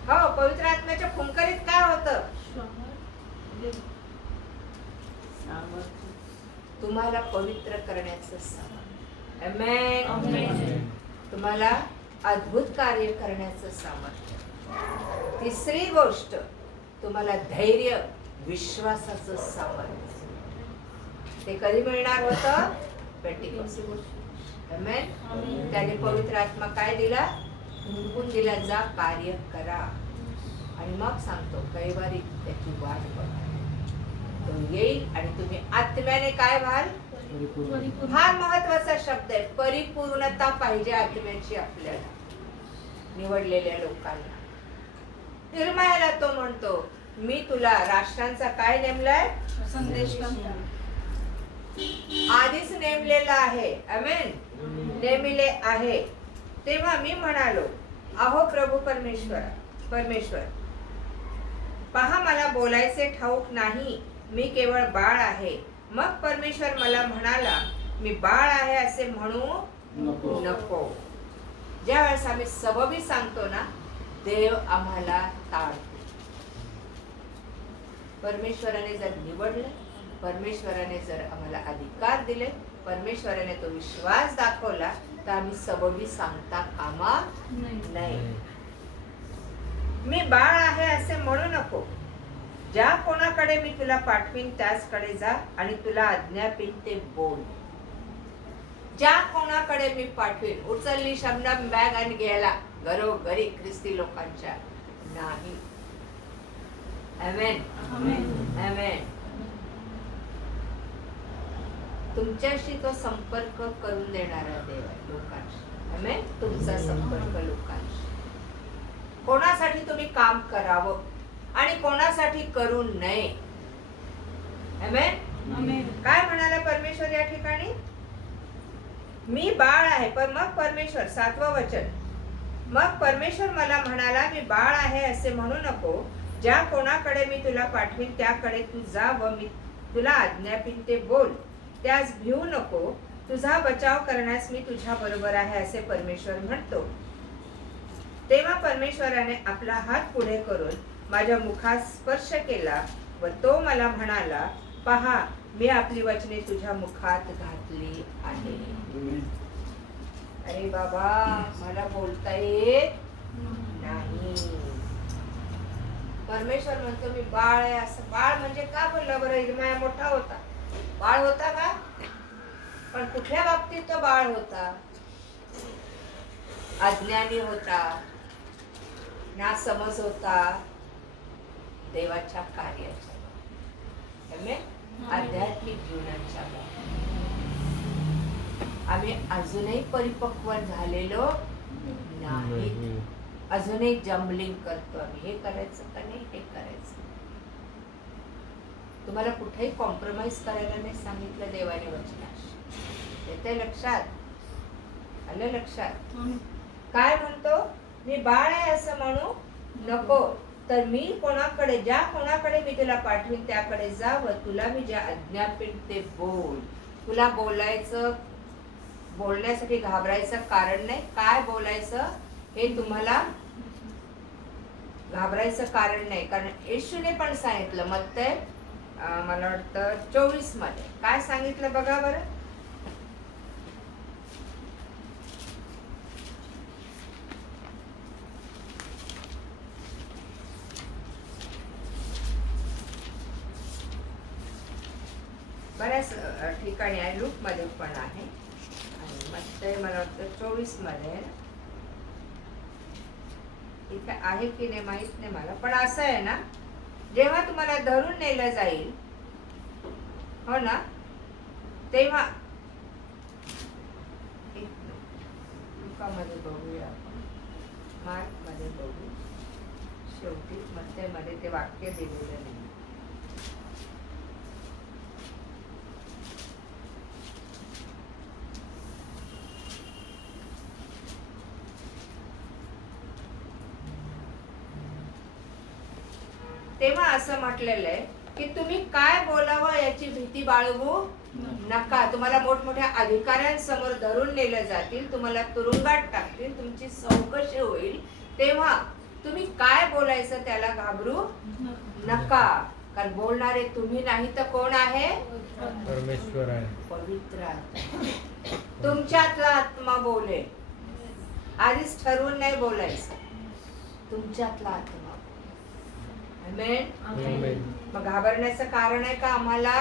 हो, पवित्र आत्म्याच्या फुंकरीत काय होतं? तुम्हाला पवित्र करण्याचं सामर्थ्य. आमेन. तुम्हाला अद्भुत कार्य करण्याचं सामर्थ्य. तिसरी गोष्ट, तुम्हाला धैर्य, विश्वासाचं सामर्थ्य. ते कधी मिळणार होतं? पेंटिकोस्ट. आमेन. त्याने पवित्र आत्मा काय दिला? हुंकून दिला, जा कार्य करा. आणि मग सांगतो, कैवारी त्याची वाट बघा. तो येईल आणि तुम्ही आत्म्याने काय व्हाल? फार महत्वाचा शब्द आहे. परिपूर्णता पाहिजे आत्म्याची आपल्याला, निवडलेल्या लोकांना. निर्मयाला तो म्हणतो, मी तुला राष्ट्रांचा काय नेमलाय? संदेश. आधीच नेमलेला आहे. आमेन. नेमिले आहे. तेव्हा मी म्हणालो, अहो प्रभू परमेश्वर, पहा मला बोलायचे ठाऊक नाही, मी केवळ बाळ आहे. मग परमेश्वर मला म्हणाला, मी बाळ आहे असे म्हणू नको. ज्या वेळेस आम्ही सबबी सांगतो ना, देव आम्हाला टाळतो. परमेश्वराने जर निवडलं, परमेश्वराने जर आम्हाला अधिकार दिले, परमेश्वराने तो विश्वास दाखवला, तर आम्ही सबबी सांगता कामा नाही. मी बाळ आहे असे म्हणू नको. ज्या कोणाकडे मी तुला पाठवीन त्याचकडे जा आणि तुला आज्ञापीन ते बोल. ज्या कोणाकडे मी पाठवीन, उचलली शबनम बॅग आणि गेला घरोघरी ख्रिस्ती लोकांच्या नाही. आमेन. आमेन. तुमच्याशी तो संपर्क करून देणारा देव आहे लोकांशी. आमेन. तुमचा संपर्क लोकांशी. कोणासाठी तुम्ही काम करावं आणि कोणासाठी करू नये. आमेन. काय म्हणाला परमेश्वर या ठिकाणी? मी बाळ आहे. पण मग परमेश्वर, 7वं वचन, मग परमेश्वर मला म्हणाला, मी बाळ आहे असे म्हणू नको, ज्या कोणाकडे मी तुला पाठवीन त्याकडे तू जा व मी तुला आज्ञापिन ते बोल. त्यास भिवू नको, तुझा बचाव करण्यास मी तुझ्या बरोबर आहे असे परमेश्वर म्हणतो. तेव्हा परमेश्वराने आपला हात पुढे करून माझ्या मुखास स्पर्श केला व तो मला म्हणाला, पहा, मी आपली वचने तुझ्या मुखात घातली आहे. अरे बाबा, मला बोलता येत नाही. परमेश्वर म्हणतो मी बाळ आहे असं. बाळ म्हणजे का बोलला बरं? इरमाया मोठा होता, बाळ होता का? पण कुठल्या बाबतीत तो बाळ होता? अज्ञानी होता, ना समज होता देवाच्या कार्याच्या, आध्यात्मिक जीवनाच्या. आम्ही अजूनही परिपक्व झालेलो नाही. अजूनही जम्बलिंग करतो आम्ही. हे करायचं का नाही, हे करायचं. तुम्हाला कुठेही कॉम्प्रोमाइज करायला नाही सांगितलं देवाने वचनाशी. येते लक्षात? आलं लक्षात? काय म्हणतो? मी बाळ आहे असं म्हणू नको, तर मी कोणाकडे, ज्या कोणाकडे मी तुला पाठवीन त्याकडे जा व तुला मी ज्या आज्ञापिन ते बोल. तुला बोलायचं, बोलण्यासाठी घाबरायचं कारण नाही. काय बोलायचं हे तुम्हाला घाबरायचं कारण नाही. कारण येशूने पण सांगितलं, मत्तय मला वाटतं 24 मध्ये काय सांगितलं बघा बरं. बऱ्याच ठिकाणी आहे, लूक मध्ये पण आहे आणि मत्तय मला वाटतं 24 मध्ये इथे आहे की नाही माहित नाही मला. पण असं आहे ना, जेव्हा तुम्हाला धरून नेलं जाईल, हो ना, तेव्हा लुकामध्ये बघूया आपण, मार्क मध्ये बघू. शेवटी मत्तय मध्ये ते वाक्य दिलेलं नाही. तेव्हा असं म्हटलेलं आहे की तुम्ही काय बोलावं याची भीती बाळगू नका. तुम्हाला मोठमोठ्या अधिकाऱ्यांसमोर धरून नेलं जातील, तुम्हाला तुरुंगात टाकतील, तुमची चौकशी होईल. तेव्हा तुम्ही काय बोलायचं त्याला घाबरू नका. कारण बोलणारे तुम्ही नाही तर कोण आहे? परमेश्वर आहे. पवित्र आत्मा. तुमच्यातला आत्मा बोले. आधीच ठरवून नाही बोलायचं, तुमच्यातला आत्मा. आमेन. मग घाबरण्याचं कारण आहे का आम्हाला?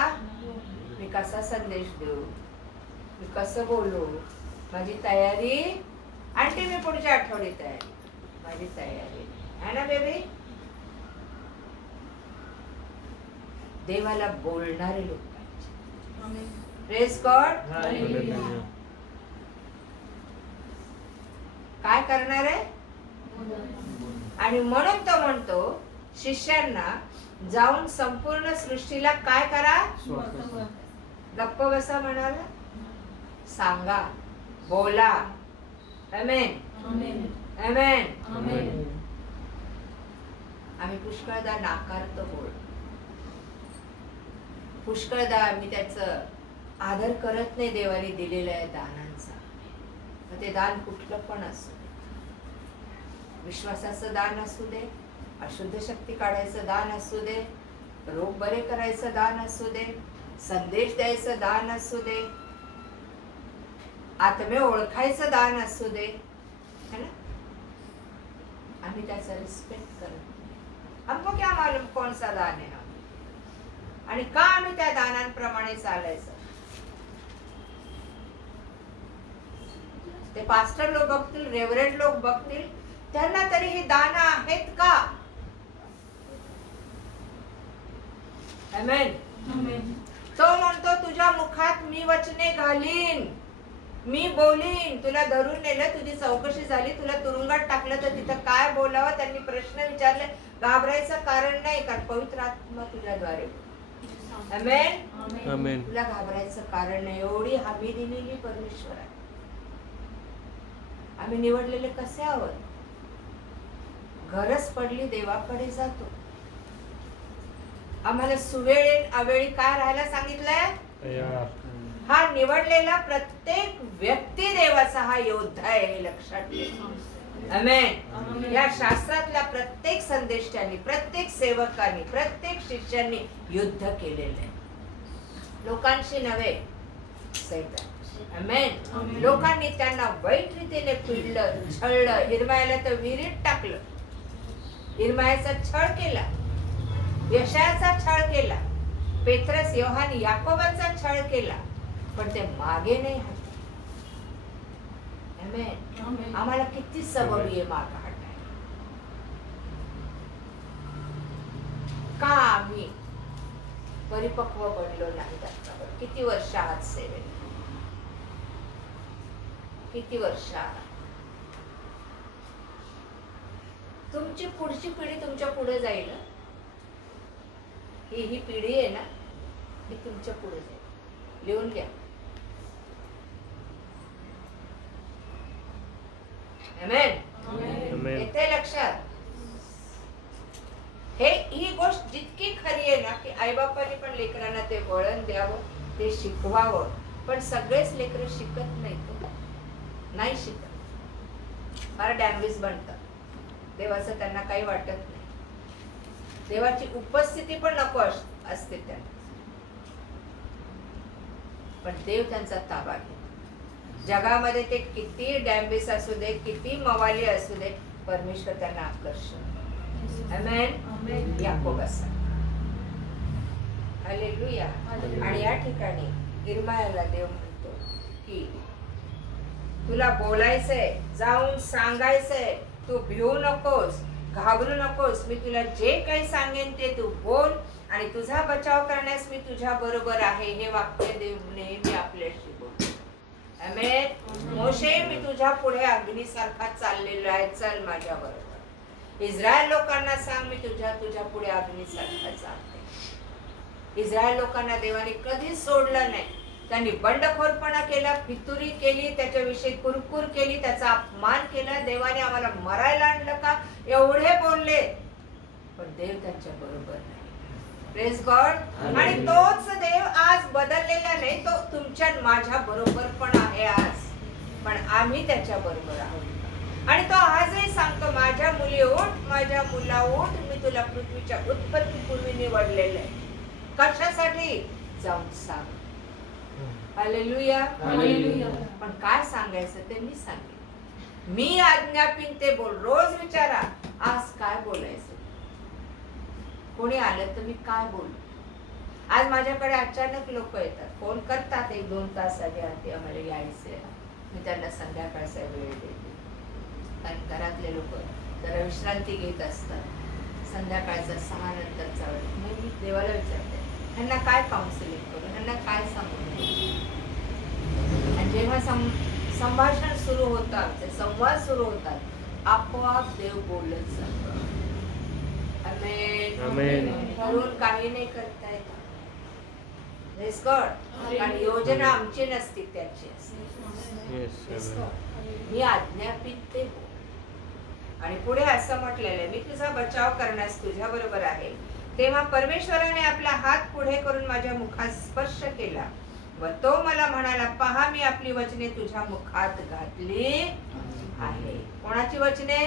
मी कसा संदेश देऊ, मी कसं बोलू, माझी तयारी. आणि मी पुढच्या आठवडी तयारी, माझी तयारी आहे ना बेबी. देवाला बोलणारे लोक पाहिजे. Praise God. काय करणार आहे? आणि म्हणून तो म्हणतो शिष्यांना, जाऊन संपूर्ण सृष्टीला काय करा? गप्प बसा म्हणाला, सांगा, बोला. आमेन. आमेन. आम्ही पुष्कळदा नाकारतो बोल. पुष्कळदा आम्ही त्याचं आदर करत नाही देवाने दिलेल्या दानांचा. ते दान कुठलं पण असू दे, विश्वासाचं दान असू दे, अशुद्ध शक्ती काढायचं दान असू दे, रोग बरे करायचं दान असू दे, संदेश द्यायचं दान असू दे, आत्मे ओळखायचं दान असू दे, है ना, आम्ही त्याचा रिस्पेक्ट करत. हमको क्या मालूम कौन सा दान है आणि का आम्ही त्या दानांप्रमाणे चालायचं. ते पास्टर लोक बघतील, रेव्हरंड लोक बघतील, त्यांना तरी हे दान आहेत का? आमेन. तो म्हणतो तुझ्या मुखात मी वचने घालीन, मी बोलीन. तुला धरून नेलं, तुझी चौकशी झाली, तुला तुरुंगात टाकलं, तर तिथं काय बोलावं? त्यांनी प्रश्न विचारले. घाबरायचं कारण नाही, कारण पवित्र आत्मा तुझ्याद्वारे. आमेन. आमेन. तुला घाबरायचं कारण नाही. एवढी हमी दिलेली परमेश्वर आहे. आम्ही निवडलेले कसे आहोत? गरज पडली देवाकडे जातो. आम्हाला सुवेळी अवेळी काय राहायला सांगितलंय? तयार. हा निवडलेला प्रत्येक व्यक्ती देवाचा हा योद्धा आहे, हे लक्षात ठेवा. आमेन. या शास्त्रातल्या प्रत्येक संदेशांनी, प्रत्येक सेवकांनी, प्रत्येक शिष्यांनी युद्ध केलेलं आहे. लोकांशी नव्हे, सैतानाशी. आमेन. लोकांनी त्यांना वाईट रीतीने पिडलं, छळलं. इर्मायाला तर विहिरीत टाकलं. इर्मायाचा छळ केला, यशायाचा छळ केला, पेत्रस, योहान, याकोबाचा छळ केला, पण ते मागे नाही हटले. आमेन. आम्हाला किती सबबी आहे मागे हटायला. का आम्ही परिपक्व बनलो नाही? त्याच्यावर किती वर्ष आहात सेवेत? किती वर्ष आहात? तुमची पुढची पिढी तुमच्या पुढे जाईल. ही पिढी आहे ना, ही तुमच्या पुढे जाईल. लिहून घ्या. आमेन. येते लक्षात? ही गोष्ट जितकी खरी आहे ना, की आईबापांनी पण लेकरांना ते वळण द्यावं, ते शिकवावं. पण सगळेच लेकरं शिकत नाही शिकत. फार डॅमेज बनतात. देवाचं त्यांना काही वाटत नाही. देवाची उपस्थिती पण नको असते त्यांना. पण देव त्यांचा ताबा घेतो. जगामध्ये ते किती डॅम्बिस असू दे, किती मवाली असू दे, परमेश्वर त्यांना आकर्षण. आमेन. याकोब असा. हालेलुया. आणि या ठिकाणी इर्मायाला देव म्हणतो की तुला बोलायचंय, जाऊन सांगायचंय, तू भिवू नकोस, घाबरू नकोस. मी तुला जे काही सांगेन ते तू बोल, आणि तुझा बचाव करण्यास मी तुझ्या बरोबर आहे. हे वाक्य देव नेहमी आपल्याशी बोलतो. आमेन. मोशे, मी तुझ्या पुढे अग्नीसारखा चाललेलो आहे, चल माझ्या बरोबर. इस्रायल लोकांना सांग, मी तुझ्या पुढे अग्नीसारखा चालते. इस्रायल लोकांना देवाने कधीच सोडलं नाही. त्यांनी बंडखोरपणा केला, फितुरी केली, त्याच्याविषयी कुरकुर केली, त्याचा अपमान केला. देवाने आम्हाला मरायला आणलं का, एवढे बोलले, पण देव त्यांच्या बरोबर नाही. Praise God. आणि तोच देव आज बदललेला नाही. तो तुमच्या माझ्या बरोबर पण आहे आज, पण आम्ही त्याच्या बरोबर आहोत. आणि तो आजही सांगतो, माझ्या मुली उठ, माझ्या मुला उठ, मी तुला पृथ्वीच्या उत्पत्तीपूर्वी निवडलेलं आहे. कशासाठी? जाऊन सांग. हालेलुया. पण काय सांगायचं ते मी सांगेन. मी आज्ञापीन ते बोल. रोज विचारा, आज काय बोलायचं. कोणी आलं तर मी काय बोलू. आज माझ्याकडे अचानक लोक येतात, फोन करतात 1-2 तास आधी आम्हाला यायचंय. मी त्यांना संध्याकाळचा वेळ देते, कारण घरातले लोक जरा विश्रांती घेत असतात. संध्याकाळचा 6 नंतरचा वेळ. मी देवाला विचारते, ह्यांना काय काउन्सिलिंग करू, ह्यांना काय सांगू. आणि जेव्हा संभाषण सुरू होतं, आमचे संवाद सुरू होतात, आपोआप देव बोलत जातो. आमेन. ठरवून काही नाही करता येत. आणि योजना आमची नसती, त्याची असते. मी आज्ञापित ते. आणि पुढे असं म्हटलेलं आहे, मी तुझा बचाव करण्यास तुझ्या बरोबर आहे. तेव्हा परमेश्वराने आपला हात पुढे करून माझ्या मुखात स्पर्श केला व तो मला म्हणाला, पहा, मी आपली वचने तुझ्या मुखात घातली आहे. कोणाची वचने?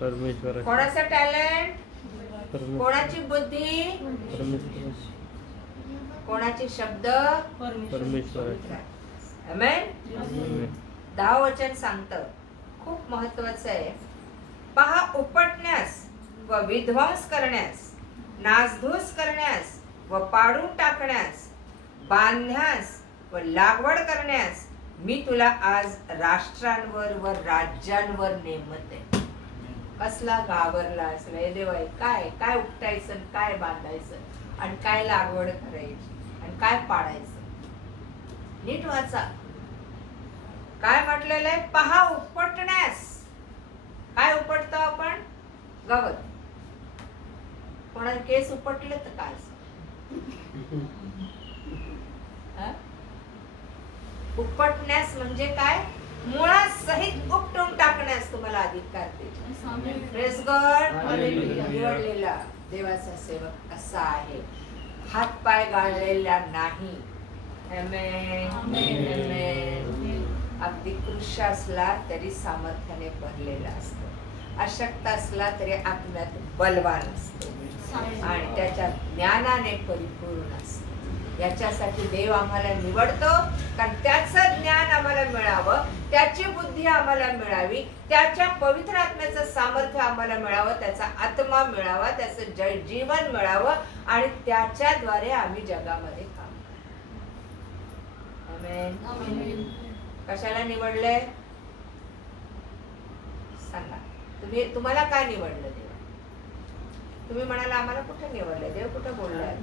परमेश्वर. कोणाचं टॅलेंट? कोणाची बुद्धी? कोणाचे शब्द? परमेश्वर. आमेन. 10 वचन सांगतं, खूप महत्वाचं आहे. पहा, उपटण्यास व विध्वंस करण्यास, नासधूस करण्यास व पाडून टाकण्यास, बांधण्यास व लागवड करण्यास मी तुला आज राष्ट्रांवर व राज्यांवर नेमत आहे. कसला घाबरलास रे देवा. काय काय उपटायचं, काय बांधायचं, आणि काय लागवड करायची, आणि काय पाडायचं. नीट वाचा. काय म्हटलेलं आहे? पहा, उपटण्यास. काय उपटतो आपण? गवत. कोणाला केस उपटले तर काय? उपटण्यास म्हणजे काय? मुळासहित उपटून टाकण्यास तुम्हाला अधिकार देतो. Praise God. निवडलेला देवाचा सेवक असा आहे, हातपाय गाळलेला नाही. आमेन. आमेन. अगदी कृश असला तरी सामर्थ्याने भरलेला असतो, अशक्त असला तरी आत्म्यात बलवान असतो आणि त्याच्या ज्ञानाने परिपूर्ण असतो. याच्यासाठी देव आम्हाला निवडतो, कारण त्याचं ज्ञान आम्हाला मिळावं, त्याची बुद्धी आम्हाला मिळावी, त्याच्या पवित्र आत्म्याचं सामर्थ्य आम्हाला मिळावं, त्याचा आत्मा मिळावा, त्याचं जीवन मिळावं आणि त्याच्याद्वारे आम्ही जगामध्ये काम करावं. आमेन. कशाला निवडले सांगा? तुम्हाला काय निवडलं देव? तुम्ही म्हणाला आम्हाला कुठे निवडलं? देव कुठे बोललाय?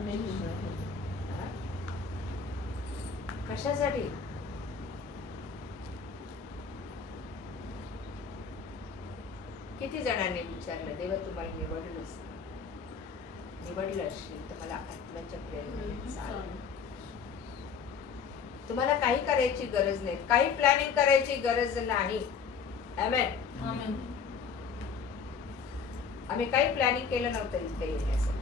कशासाठी? किती जणांनी विचारलं देवा तुम्हाला निवडलं असेल तर मला आत्म्याच्या प्रेरणेने चाल. तुम्हाला काही करायची गरज नाही, काही प्लॅनिंग करायची गरज नाही. आमेन. आम्ही काही प्लॅनिंग केलं नव्हतं इथे येण्यासाठी.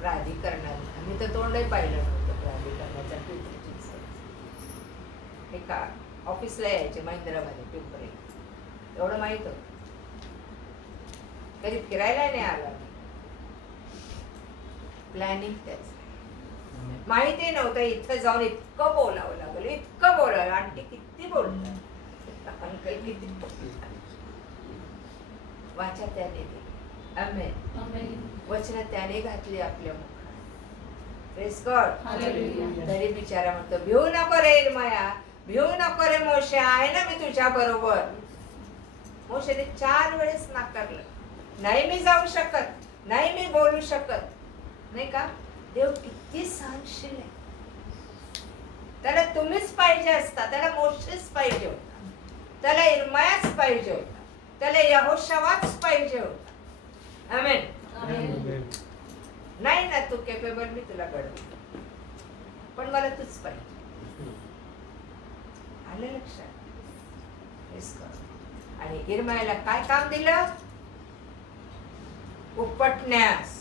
प्राधिकरणात आम्ही तर तोंडही पाहिलं नव्हतं प्राधिकरणाच्या पिंपरीची. एका ऑफिसला यायचे महिंद्रामध्ये पिंपरी, एवढं माहित होतं. कधी फिरायला नाही आला. प्लॅनिंग त्याच माहिती नव्हतं. इथं जाऊन इतकं बोलावं लागलं, इतकं बोलावं. आंटी किती बोलतात, अंकल किती बोलतात. वाचा त्याने दिली. आमेन. वचन त्याने घातली आपल्या मुखात. Praise God. तरी बिचारा म्हणतो भिऊ नको रे इर्मया, भिऊ नको रे मोशे, आहे ना मी तुझ्या बरोबर. मोशेने 4 वेळेस नाकारलं. नाही मी जाऊ शकत, नाही मी बोलू शकत. नाही का? देव किती सहनशील आहे. त्याला तुम्हीच पाहिजे असता, त्याला मोशेच पाहिजे होता, त्याला इर्मयाच पाहिजे होता, त्याला यहोशवाच पाहिजे होता. आमेन. नाही ना तू केपेबल, मी तुला घडवलं, पण मला तूच पाहिजे. आलं लक्षात? आणि इर्मयाला काय काम दिलं? उपटण्यास,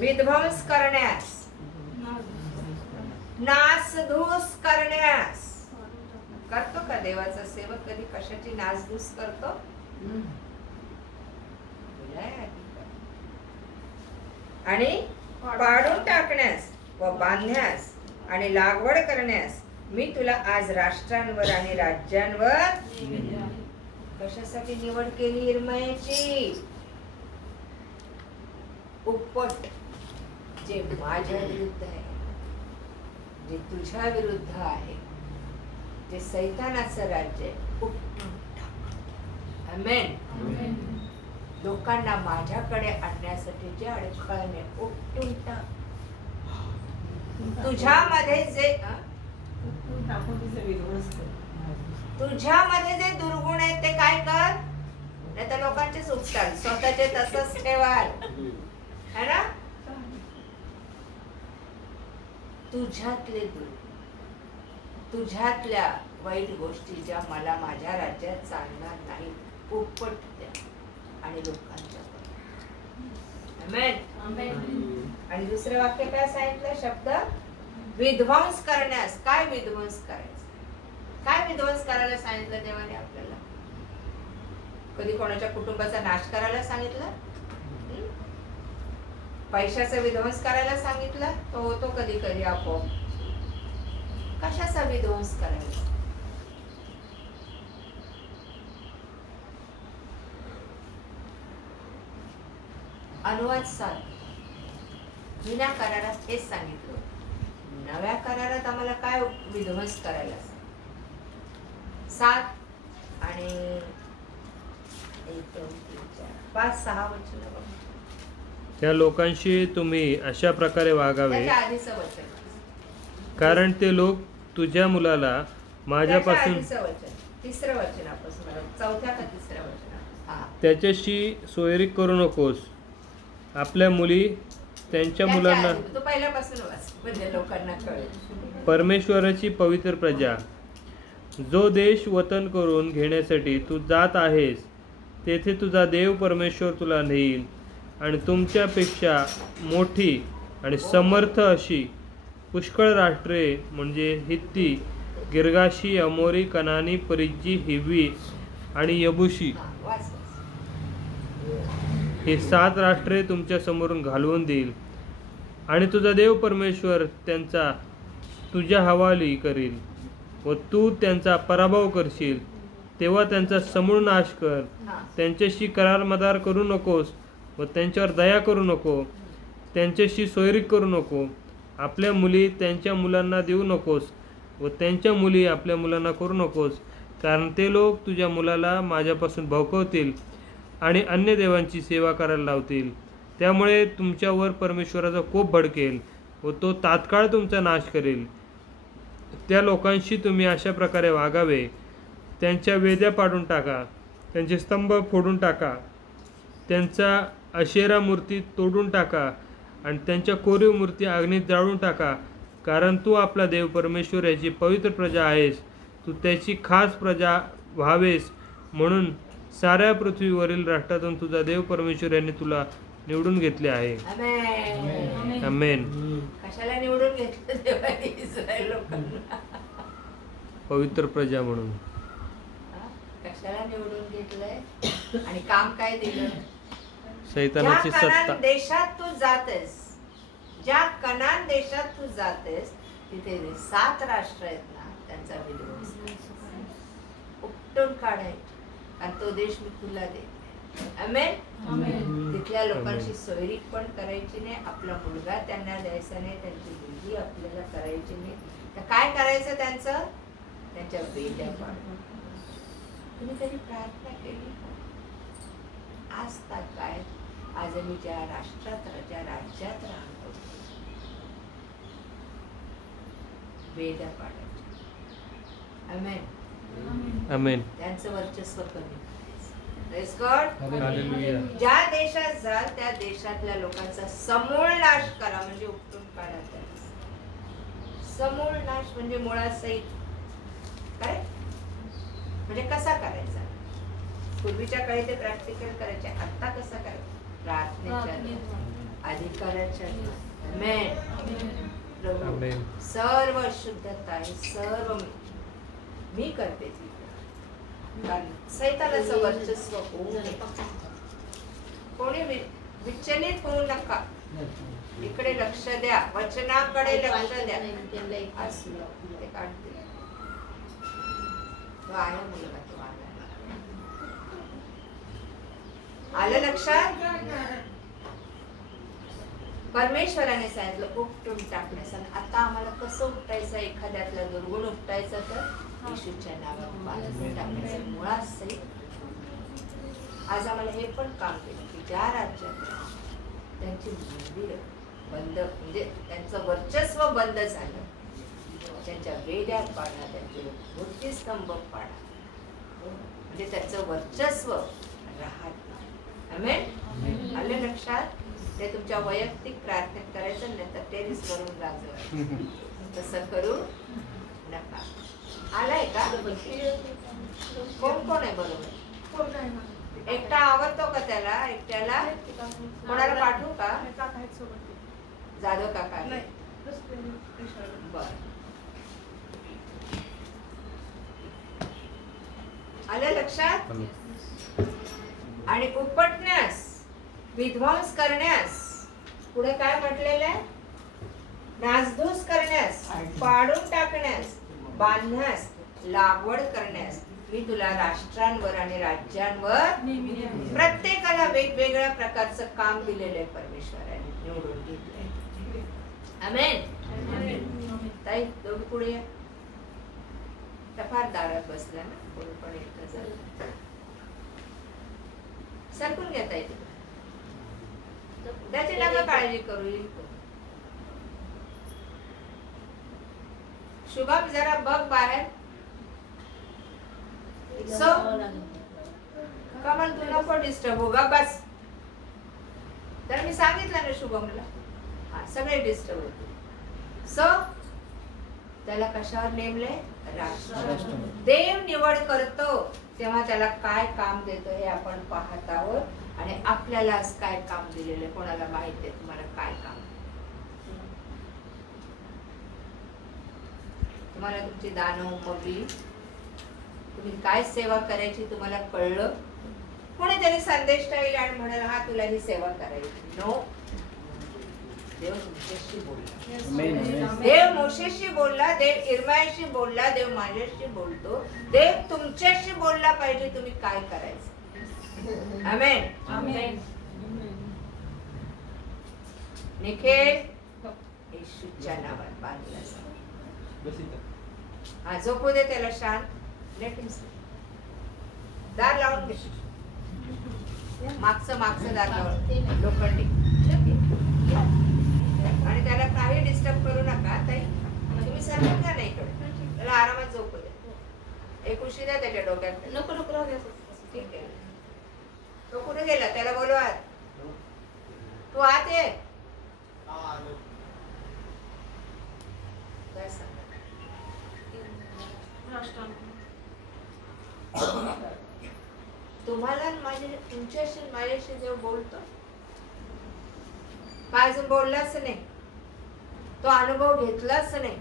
विध्वंस करण्यास, नासधूस करण्यास. करतो का देवाचा सेवक कधी कशाची नासधूस करतो? आणि पाडून टाकण्यास व बांधण्यास आणि लागवड करण्यास मी तुला आज राष्ट्रांवर आणि राज्यांवर कशासाठी निवड केली इर्मयाची? उपट जे माझ्या विरुद्ध आहे, जे तुझ्या विरुद्ध आहे, जे सैतानाचं राज्य आहे, उपटून टाक. आमेन. लोकांना माझ्याकडे आणण्यासाठी जे अडखळणे उपटून टाक. तुझ्यामध्ये जे दुर्गुण आहेत ते काय कर, नाही तर लोकांचेच उपटाल, स्वतःचे तसंच ठेवाल, है ना? तुझ्यातले दुर्गुण, तुझ्यातल्या वाईट गोष्टी ज्या मला माझ्या राज्यात चालणार नाही, उपट द्या आणि लोकांच्या. आमेन. आणि दुसरं वाक्य काय सांगितलं? शब्द विध्वंस करण्यास. काय विध्वंस करायचं? काय विध्वंस करायला सांगितलं देवाने आपल्याला? कधी कोणाच्या कुटुंबाचा नाश करायला सांगितलं? पैशाचा विध्वंस करायला सांगितलं? तो होतो कधी कधी आपोआप. कशाचा विध्वंस करायचा? अनुवाद 7. जुन्या करारात हेच सांगितलं. नव्या करारात आम्हाला काय विध्वंस करायला? 7 आणि 1, 2, 3, 4, 5, 6 वचन. त्या लोकांशी तुम्ही अशा प्रकारे वागावे, त्याच्या आधीचं वचन. कारण ते लोक तुझ्या मुलाला माझ्यापासून, त्याच्या आधीचं वचन, 3रं वचनापासून, 4थ्या का 3रं वचन. त्याच्याशी सोयरीक करू नकोस. आपल्या मुली त्यांच्या मुलांना, तो पहिल्यापासून वाच म्हणजे लोकांना कळेल. परमेश्वराची पवित्र प्रजा, जो देश वतन करून घेण्यासाठी तू जात आहेस तेथे तुझा देव परमेश्वर तुला नेईल आणि तुमच्यापेक्षा मोठी आणि समर्थ अशी पुष्कळ राष्ट्रे म्हणजे हित्ती, गिर्गाशी, अमोरी, कनानी, परिज्जी, हिव्वी आणि यबुशी वाच. हे 7 राष्ट्रे तुमच्या समोरून घालवून देईल आणि तुझा देव परमेश्वर त्यांचा तुझ्या हवाली करील व तू त्यांचा पराभव करशील. तेव्हा त्यांचा समूळ नाश कर. त्यांच्याशी करारमदार करू नकोस व त्यांच्यावर दया करू नको. त्यांच्याशी सोयरीक करू नको. आपल्या मुली त्यांच्या मुलांना देऊ नकोस व त्यांच्या मुली आपल्या मुलांना करू नकोस, कारण ते लोक तुझ्या मुलाला माझ्यापासून भवकवतील आणि अन्य देवांची सेवा करायला लावतील. त्यामुळे तुमच्यावर परमेश्वराचा कोप भडकेल व तो तात्काळ तुमचा नाश करेल. त्या लोकांशी तुम्ही अशा प्रकारे वागावे. त्यांच्या वेद्या पाडून टाका, त्यांचे स्तंभ फोडून टाका, त्यांचा अशेरा मूर्ती तोडून टाका आणि त्यांच्या कोरीव मूर्ती अग्नीत जाळून टाका. कारण तू आपला देव परमेश्वर याची पवित्र प्रजा आहेस. तू त्याची खास प्रजा व्हावेस म्हणून साऱ्या पृथ्वीवरील राष्ट्रातून तुझा देव परमेश्वर यांनी तुला निवडून घेतले आहे. आमेन. आमेन. कशाला निवडून घेतलं देवाने इस्रायल लोकांना? पवित्र प्रजा म्हणून. कशाला निवडून घेतलंय आणि काम काय दिलं? शैतानाची ज्या सत्ता. कनान देशात तू जातेस, ज्या कनान देशात तू जातेस तिथे 7 राष्ट्र आहेत ना, त्यांचा विध्वंस उपटून काढायचा. आणि तो देश मी तुला देते. आमेन. तिथल्या लोकांशी सोयरीक पण करायची नाही. आपला मुलगा त्यांना द्यायचा नाही. त्यांची मुलगी आपल्याला करायची नाही. तर काय करायचं त्यांचं? त्यांच्या वेद्या पाडून. तुम्ही तरी प्रार्थना केली? आज काय आज मी ज्या राष्ट्रात ज्या राज्यात राहतो वेद्या पाडायच्या. आमेन. आमेन. त्यांचं वर्चस्व कमी करायचं. Praise God. हालेलुया. ज्या देशात जाल त्या देशातल्या लोकांचा समूळ नाश करा, म्हणजे उपटून काढा. समूळ नाश म्हणजे मुळासहित. काय म्हणजे कसा करायचा? पूर्वीच्या काळी ते प्रॅक्टिकल करायचे. आता कसं करायचं? प्रार्थनेच्या अधिकाराच्या. आमेन. सर्व शुद्धता आहे, सर्व मी करते ती. कारण सैतानाचं वर्चस्व होऊ नये. कोणी विचलित होऊ नका. इकडे लक्ष द्या, वचनाकडे लक्ष द्या. असलं ते काढते. तो आहे मुलगा, तो आलं लक्षात? परमेश्वराने सांगितलं उपटून टाकण्यासाठी. आता आम्हाला कसं उपटायचं? एखाद्यातला दुर्गुण उपटायचं तर येशूच्या नावात बांधून टाकण्याचं मुळासहित. आज आम्हाला हे पण काम केलं की ज्या राज्यात त्यांची मंदिरं बंद, म्हणजे त्यांचं वर्चस्व बंद झालं, त्यांच्या वेद्या पाडा, त्यांचे मूर्तिस्तंभ पाडा, म्हणजे त्यांचं वर्चस्व राहत नाही. आमेन. आले लक्षात? ते तुमच्या वैयक्तिक प्रार्थनेत करायचं, नाही तर टेरिस वरून गाजवायचं. तसं करू नका. आलाय का? कोण कोण आहे बरोबर? एकटा आवडतो का त्याला? एकट्याला कोणाला पाठवू का? जाधव काका. बर. आलं लक्षात? आणि उपटण्यास, विध्वंस करण्यास, पुढे काय म्हटलेलं आहे? नासधूस करण्यास, पाडून टाकण्यास, बांधण्यास, लागवड करण्यास मी तुला राष्ट्रांवर आणि राज्यांवर प्रत्येकाला वेगवेगळ्या प्रकारचं काम दिलेलं आहे. परमेश्वराने निवडून घेतलंय. आमेन. ताई दोघी पुढे या. फार दारात बसला ना, कोण पण एकच झालं. सरकून घेता येते. त्याची नका काळजी करू. शुभम जरा बघ बाहेर. सो कमल तू नको डिस्टर्ब हो गा बस. तर मी सांगितलं ना शुभमला, हा सगळे डिस्टर्ब होते. सो त्याला कशावर नेमले? राष्ट्र. देव निवड करतो तेव्हा त्याला काय काम देतो हे आपण पाहत आहोत. आणि आपल्याला आज काय काम दिलेलं कोणाला माहित आहे तुम्हाला काय काम? तुम्हाला तुमची दानं उमगली, तुम्ही काय सेवा करायची तुम्हाला कळलं. कोणीतरी संदेश टाईल आणि म्हणाल हा तुला ही सेवा करायची. नो, देव तुमच्याशी बोलला. देव मोशेशी बोलला, देव इर्मायाशी बोलला, देव माझ्याशी बोलतो. देव तुमच्याशी बोलला पाहिजे तुम्ही काय करायचं. आमेन. आमेन. निखिल येशूच्या नावात बांधला जा. हा झोपू दे त्याला शांत. Let him sleep. दार लावून घे. मागचं दार लावून लोखंडी. आणि त्याला काही डिस्टर्ब करू नका ताई. तुम्ही सरकून घ्या नाही इकडे. त्याला आरामात झोपू दे. एक उशी द्या त्याच्या डोक्यात. नको नको राहू द्या. ठीक आहे. तो कुठे गेला? त्याला बोलवा. तू आत ये. काय सांग? तुम्हाला तुमच्याशी माझ्याशी जेव्हा बोलतो काय अजून बोललाच नाही, तो अनुभव घेतलाच नाही.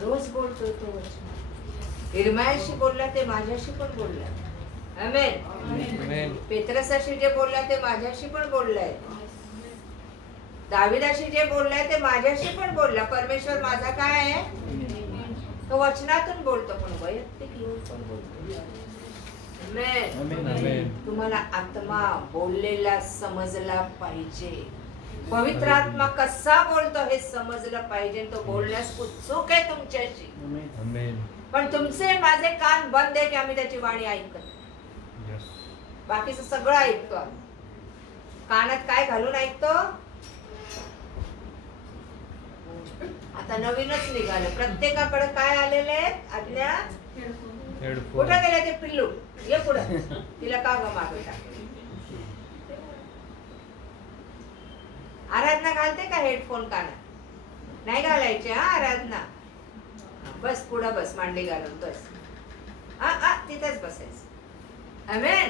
रोज बोलतो तो. इर्मायाशी बोलला ते माझ्याशी पण बोलला. आमेन. पेत्रसाशी जे बोलला ते माझ्याशी पण बोललाय. दाविदाशी जे बोललाय ते माझ्याशी पण बोलला. परमेश्वर माझा काय आहे? तो वचनातून बोलतो पण वैयक्तिक येऊन पण बोलतो. तुम्हाला आत्मा बोललेला समजला पाहिजे. पवित्र आत्मा कसा बोलतो हे समजलं पाहिजे. तो बोलण्यास उत्सुक आहे तुमच्याशी. पण तुमचे माझे कान बंद आहे की आम्ही त्याची वाणी ऐकत. बाकीचं सगळं ऐकतो. कानात काय घालून ऐकतो? आता नवीनच निघालं. प्रत्येकाकडे काय आलेले आहेत आज्ञा? कुठे गेले ते पिल्लू? ये पुढे. तिला का ग मागे टाकले? आराधना घालते का हेडफोन कानात? नाही घालायचे हा आराधना. बस पुढे बस. मांडी घालून बस. तिथेच बसायचं. आमेन.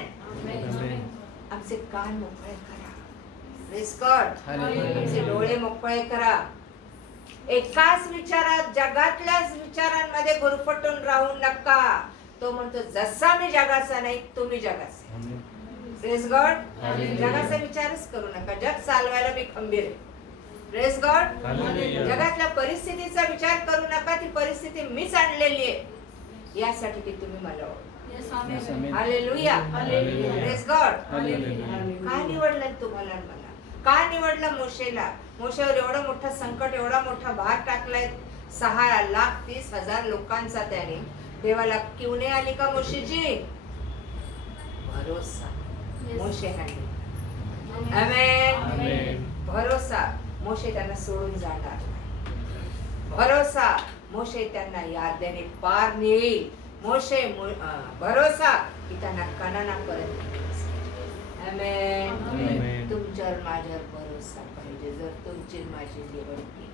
आमचे कान मोकळे करा. Praise God. आमचे डोळे मोकळे करा. एकाच विचारात जगातल्याच विचारांमध्ये गुरफटून राहू नका. तो म्हणतो जसा मी जगाचा नाही तुम्ही जगाचा. Praise God. जगाचा विचारच करू नका. जग चालवायला मी खंबीर आहे. Praise God. जगातल्या परिस्थितीचा विचार करू नका. ती परिस्थिती मीच आणलेली आहे यासाठी की तुम्ही मला ओळखा. हालेलुया. Praise God. काय निवडलं तुम्हाला मला? का निवडलं मोशेला? मोशेवर एवढं मोठं संकट, एवढा मोठा भार टाकलाय. 6,30,000 लोकांचा त्याने. देवाला किवणे आली का मोशेची? भरोसा. मोशे आमेन. भरोसा. मोशे त्यांना सोडून जाणार नाही. भरोसा. मोशे त्यांना यार्देने पार नेईल. मोशे भरोसा की त्यांना कनानापर्यंत. आमेन. तुमच्यावर माझ्यावर भरोसा पाहिजे जर तुमची माझी निवड केली.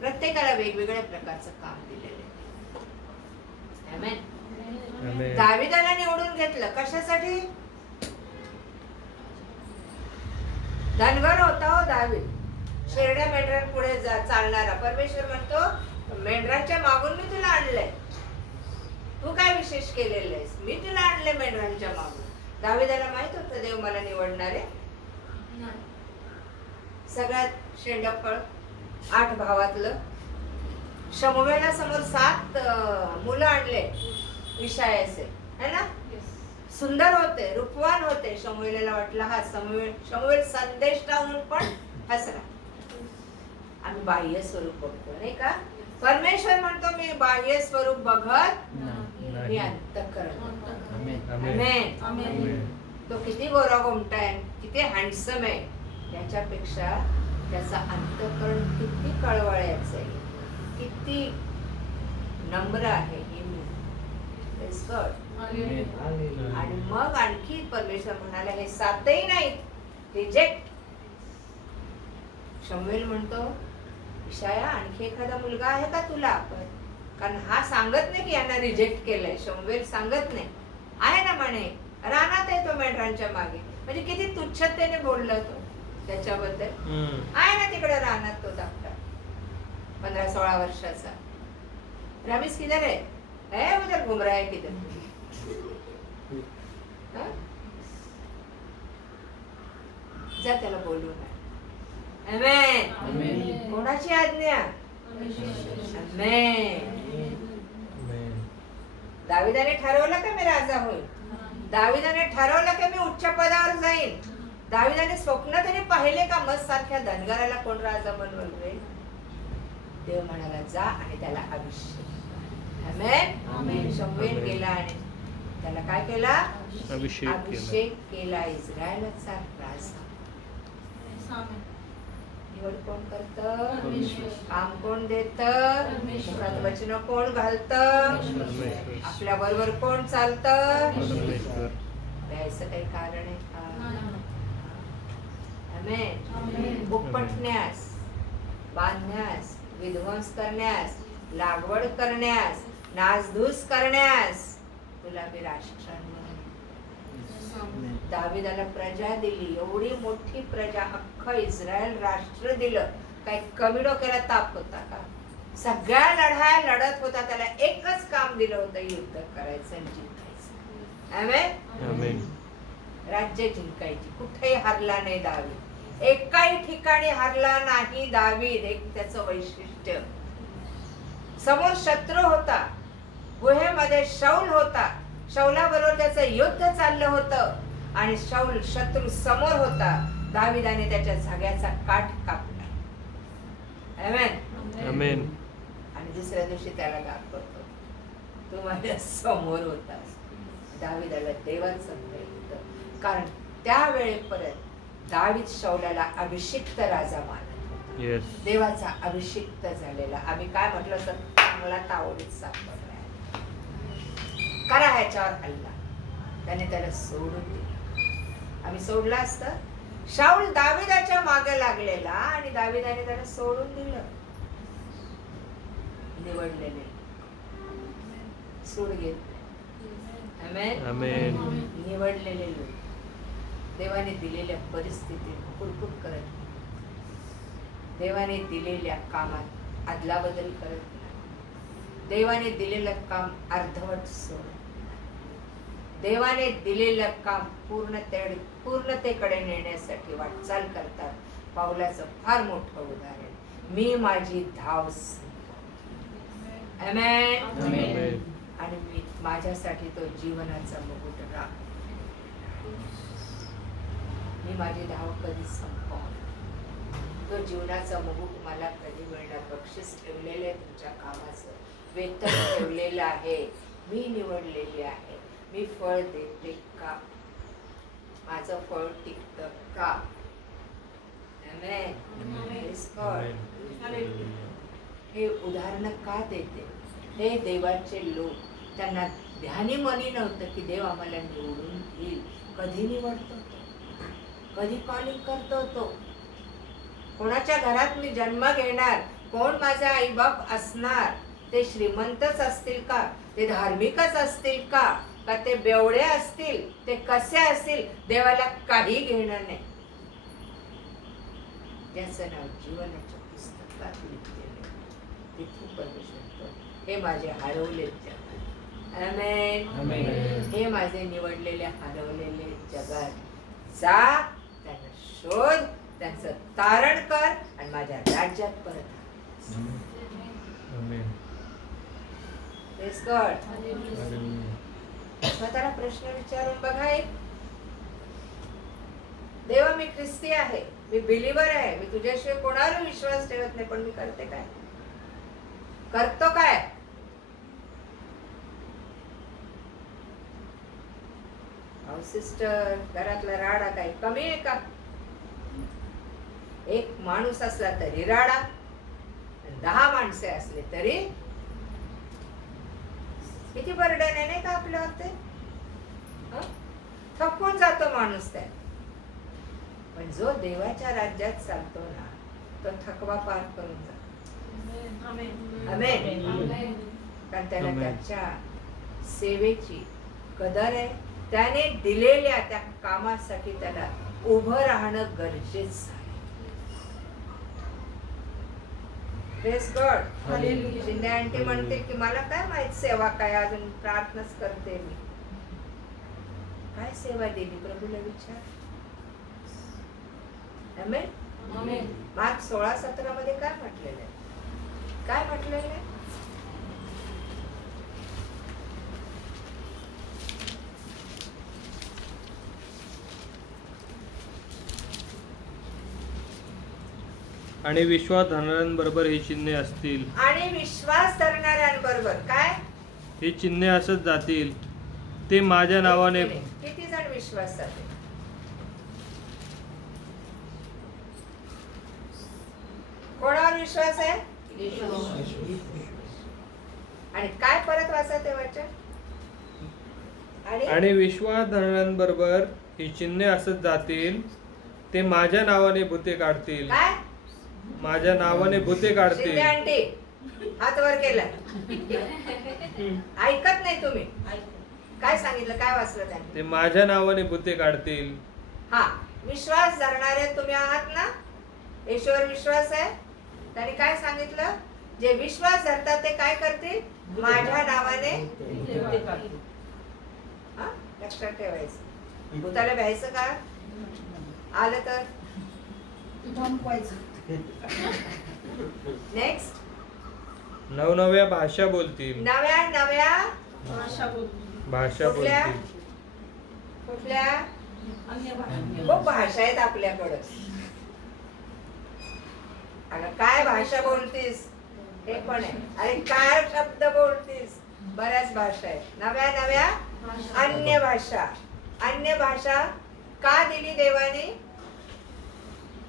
प्रत्येकाला वेगवेगळ्या प्रकारचं काम दिलेलं आहे. आमेन. दाविदाला निवडून घेतलं कशासाठी? धनगर होता हो दावीद. शेरड्या मेंढरांपुढे चालणारा. परमेश्वर म्हणतो मेंढरांच्या मागून मी तुला आणलंय. तू काय विशेष केलेलं आहेस? मी तुला आणले मेंढरांच्या मागून. दाविदाला माहित होतं देव मला निवडणार आहे. सगळ्यात शेंडफळ 8 भावातलं. शमूएला समोर 7 मुलं आणले इशायाचे है ना. सुंदर होते, रूपवान होते. शमूएला वाटलं हा शमूएल संदेष्टा म्हणून पण हसला. आम्ही बाह्य स्वरूप बघतो नाही का? परमेश्वर म्हणतो मी बाह्य स्वरूप बघत मी अंतःकरण. आमेन. तो किती गोरा गोमटा आहे, किती हँडसम आहे, त्याच्यापेक्षा त्याचा अंतःकरण किती कळवळ्याचं आहे, किती नम्र आहे. आणि मग आणखी परमेश्वर म्हणाला हे 7ही नाहीत, रिजेक्ट. शमूएल म्हणतो इशाया आणखी एखादा मुलगा आहे का तुला? कारण हा सांगत नाही की यांना रिजेक्ट केलंय. शमूएल सांगत नाही, आहे ना म्हणे रानात आहे तो मेंढरांच्या मागे. म्हणजे किती तुच्छतेने बोलला तो त्याच्याबद्दल. आहे ना तिकडे रानात तो धाकटा 15-16 वर्षाचा. रमेश किधर है उधर घूम रहा है किधर. जा त्याला बोलू ना. आमेन. कोणाची आज्ञा. आमेन. दाविदाने ठरवलं का मी राजा होईल. दाविदाने ठरवलं की मी उच्च पदावर जाईन. दाविदाने स्वप्न तरी पाहिले का मस्त सारख्या धनगराला कोण राजा बनवल रे. देव म्हणाला जा आणि त्याला अभिषेक. आमेन. शमूएल गेला आणि त्याला काय केला. अभिषेक केला. इस्रायलचा राजा. निवड कोण करत. काम कोण देत. वचन कोण घालत. आपल्या बरोबर कोण चालत. द्यायचं काही कारण आहे का. आमेन. उपटण्यास, बांधण्यास, विध्वंस करण्यास, लागवड करण्यास, नासधूस करण्यास तुला मी राष्ट्रांना. दाविदाला प्रजा दिली, एवढी मोठी प्रजा, अख्खं इस्रायल राष्ट्र दिलं. काही कमी डोक्याला ताप होता का. सगळ्या लढाया लढत होता. त्याला एकच काम दिलं होतं, युद्ध करायचं आणि जिंकायचं. आमेन. राज्य जिंकायची. कुठेही हारला नाही दावीद. एकाही ठिकाणी हारला नाही दावीद. एक त्याचं वैशिष्ट्य. समोर शत्रू होता. गुहेमध्ये शाऊल होता. शाऊलाबरोबर त्याचं युद्ध चाललं होतं आणि शाऊल शत्रू समोर होता. दाविदाने त्याच्या जाग्याचा काठ कापला. आमेन. आणि दुसऱ्या दिवशी त्याला दाखवतो तू माझ्या समोर होतास. दाविदाला देवाचं प्रेम होतं. कारण त्यावेळेपर्यंत दावीद शाऊलाला अभिषिक्त राजा मानत होता. देवाचा अभिषिक्त झालेला. आम्ही काय म्हटलं तर चांगला तावडीत सापडला. करा ह्याच्यावर हल्ला. त्याने त्याला सोडून दिलं. आम्ही सोडला असतं. शाऊल दाविदाच्या मागे लागलेला आणि दाविदाने त्याला सोडून दिलं. निवडलेले सूड घेत. आमेन. निवडलेले लोक देवाने दिलेल्या परिस्थितीत कुरकुट करत नाही. देवाने दिलेल्या कामात अदलाबदल करत नाही. देवाने दिलेलं काम अर्धवट सोडत. देवाने दिलेलं काम पूर्णतेकडे नेण्यासाठी वाटचाल करतात. पाऊलाचं फार मोठं उदाहरण. मी माझी धाव आमेन. आणि मी माझ्यासाठी तो जीवनाचा मुकुट राख. मी माझी धाव कधी संपवणार. तो जीवनाचा मुकुट मला कधी मिळणार. बक्षीस ठेवलेलं आहे तुमच्या कामाचं. वेतन ठेवलेलं आहे. मी निवडलेली आहे. मी फळ देते का. माझं फळ टिकतं का. हे उदाहरण का देते. हे देवाचे लोक. त्यांना ध्यानी मनी नव्हतं की देव आम्हाला निवडून येईल. कधी निवडतो तो. कधी कॉलिंग करतो तो. कोणाच्या घरात मी जन्म घेणार. कोण माझे आईबाप असणार. ते श्रीमंतच असतील का. ते धार्मिकच असतील का ते बेवडे असतील. ते कसे असतील. देवाला काही घेणं नाही. ज्याचं नाव जीवनाच्या पुस्तकात लिहिलेलं तिथून परमेश्वर हे माझे हरवले जगात. आमेन. हे माझे निवडलेले हरवलेले जगात जा. त्यांना शोध. त्यांचं तारण कर आणि माझ्या राज्यात परत. स्वतःला प्रश्न विचारून बघा. एक देवा मी ख्रिस्ती आहे. मी बिलीवर आहे. मी तुझ्याशिवाय कोणावर विश्वास ठेवत नाही. पण मी करते काय. करतो काय. सिस्टर घरातला राडा काही कमी आहे का. एक माणूस असला तरी राडा. 10 माणसे असले तरी किती बर्डन आहे नाही का आपल्यावर. ते थकून जातो माणूस त्या. पण जो देवाच्या राज्यात चालतो ना तो थकवा पार करून जातो. आमेन. कारण त्याला Amen. त्याच्या सेवेची कदर आहे. त्याने दिलेल्या त्या कामासाठी त्याला उभं राहणं गरजेचं आहे. Praise God. Hallelujah. Shinde aunty म्हणते की मला काय माहित सेवा काय, अजून प्रार्थनाच करते मी. काय सेवा दिली प्रभूला विचार. Amen? मार्क 16-17 मध्ये काय म्हटलेलं आहे? काय म्हटलेलं आहे? आणि विश्वास धरणाऱ्यांबरोबर ही चिन्हे असतील. आणि विश्वास धरणाऱ्यांबरोबर काय? ही चिन्हे असत जातील. ते माझ्या नावाने किती जण विश्वास जाते? कोणावर विश्वास आहे? आणि काय परत वाचा ते वचन? आणि विश्वास धरणाऱ्यांबरोबर ही चिन्हे असत जातील. ते माझ्या नावाने भूते काढतील. काय? माझ्या नावाने भूते शिंदे काढतील. आंटी हात वर केला. ऐकत नाही तुम्ही. काय सांगितलं? काय वाचलं त्यांनी? ते माझ्या नावाने भूते काढतील. हा, विश्वास धरणारे तुम्ही आहात ना? येशूवर विश्वास आहे. त्यांनी काय सांगितलं? जे विश्वास धरतात ते काय करतील? माझ्या नावाने. हा, लक्षात ठेवायचं. भूताला भ्यायचं का? आलं तर नेक्स्ट. नवनव्या भाषा बोलतील. नव्या नव्या भाषा बोलतो. भाषा कुठल्या? बोलतील. कुठल्या? अन्य भाषा. खूप भाषा आहेत आपल्याकडं. अगं काय भाषा बोलतीस हे पण आहे. अरे काय शब्द बोलतीस, बऱ्याच भाषा आहेत. नव्या नव्या अन्य भाषा. अन्य भाषा का दिली देवाने?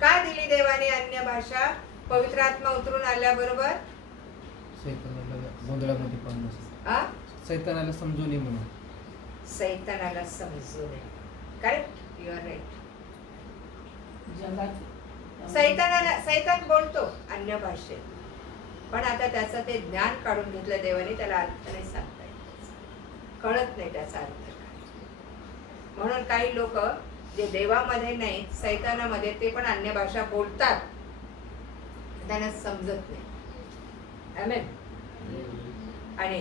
का दिली देवाने अन्य भाषा? पवित्र आत्मा उतरून आल्याबरोबर गोंधळामध्ये पाहून आ? सैतानाला समजून ये म्हणून. सैतानाला समजू नये. Correct, you are right. सैतान बोलतो अन्य भाषेत, पण आता त्याचं ते ज्ञान काढून घेतलं देवाने. त्याला अर्थ नाही सांगता येत, कळत नाही त्याचा अर्थ काय. म्हणून काही लोक जे देवामध्ये नाही सैतानामध्ये ते पण अन्य भाषा बोलतात, त्यांना समजत नाही. आमेन. आणि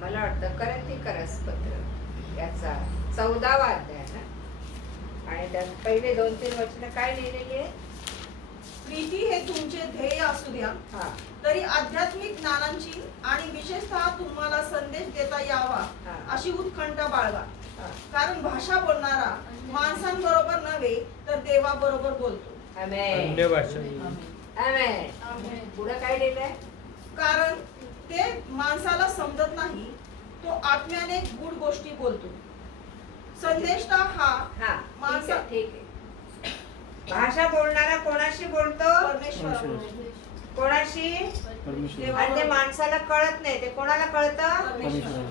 मला वाटतं करंथीकरस पत्र याचा 14वा अध्याय ना, आणि त्यात पहिले 2-3 वचनं काय लिहिलेली आहे? प्रीती हे तुमचे ध्येय असू द्या, हा, तरी आध्यात्मिक ज्ञानांची आणि विशेषतः तुम्हाला संदेश देता यावा हा. अशी उत्कंठा बाळगा. हा. कारण भाषा बोलणारा माणसांबरोबर नव्हे तर देवाबरोबर बोलतो. आमेन. अन्य भाषा. आमेन. पुढं काय लिहिलंय? कारण ते माणसाला समजत नाही, तो आत्म्याने गूढ गोष्टी बोलतो. संदेशता हा हा, माणसा- ठीक आहे. भाषा बोलणारा कोणाशी बोलतो? परमेश्वर कोणाशी? परमेश्वर आणि ते माणसाला कळत नाही, ते कोणाला कळतं? परमेश्वर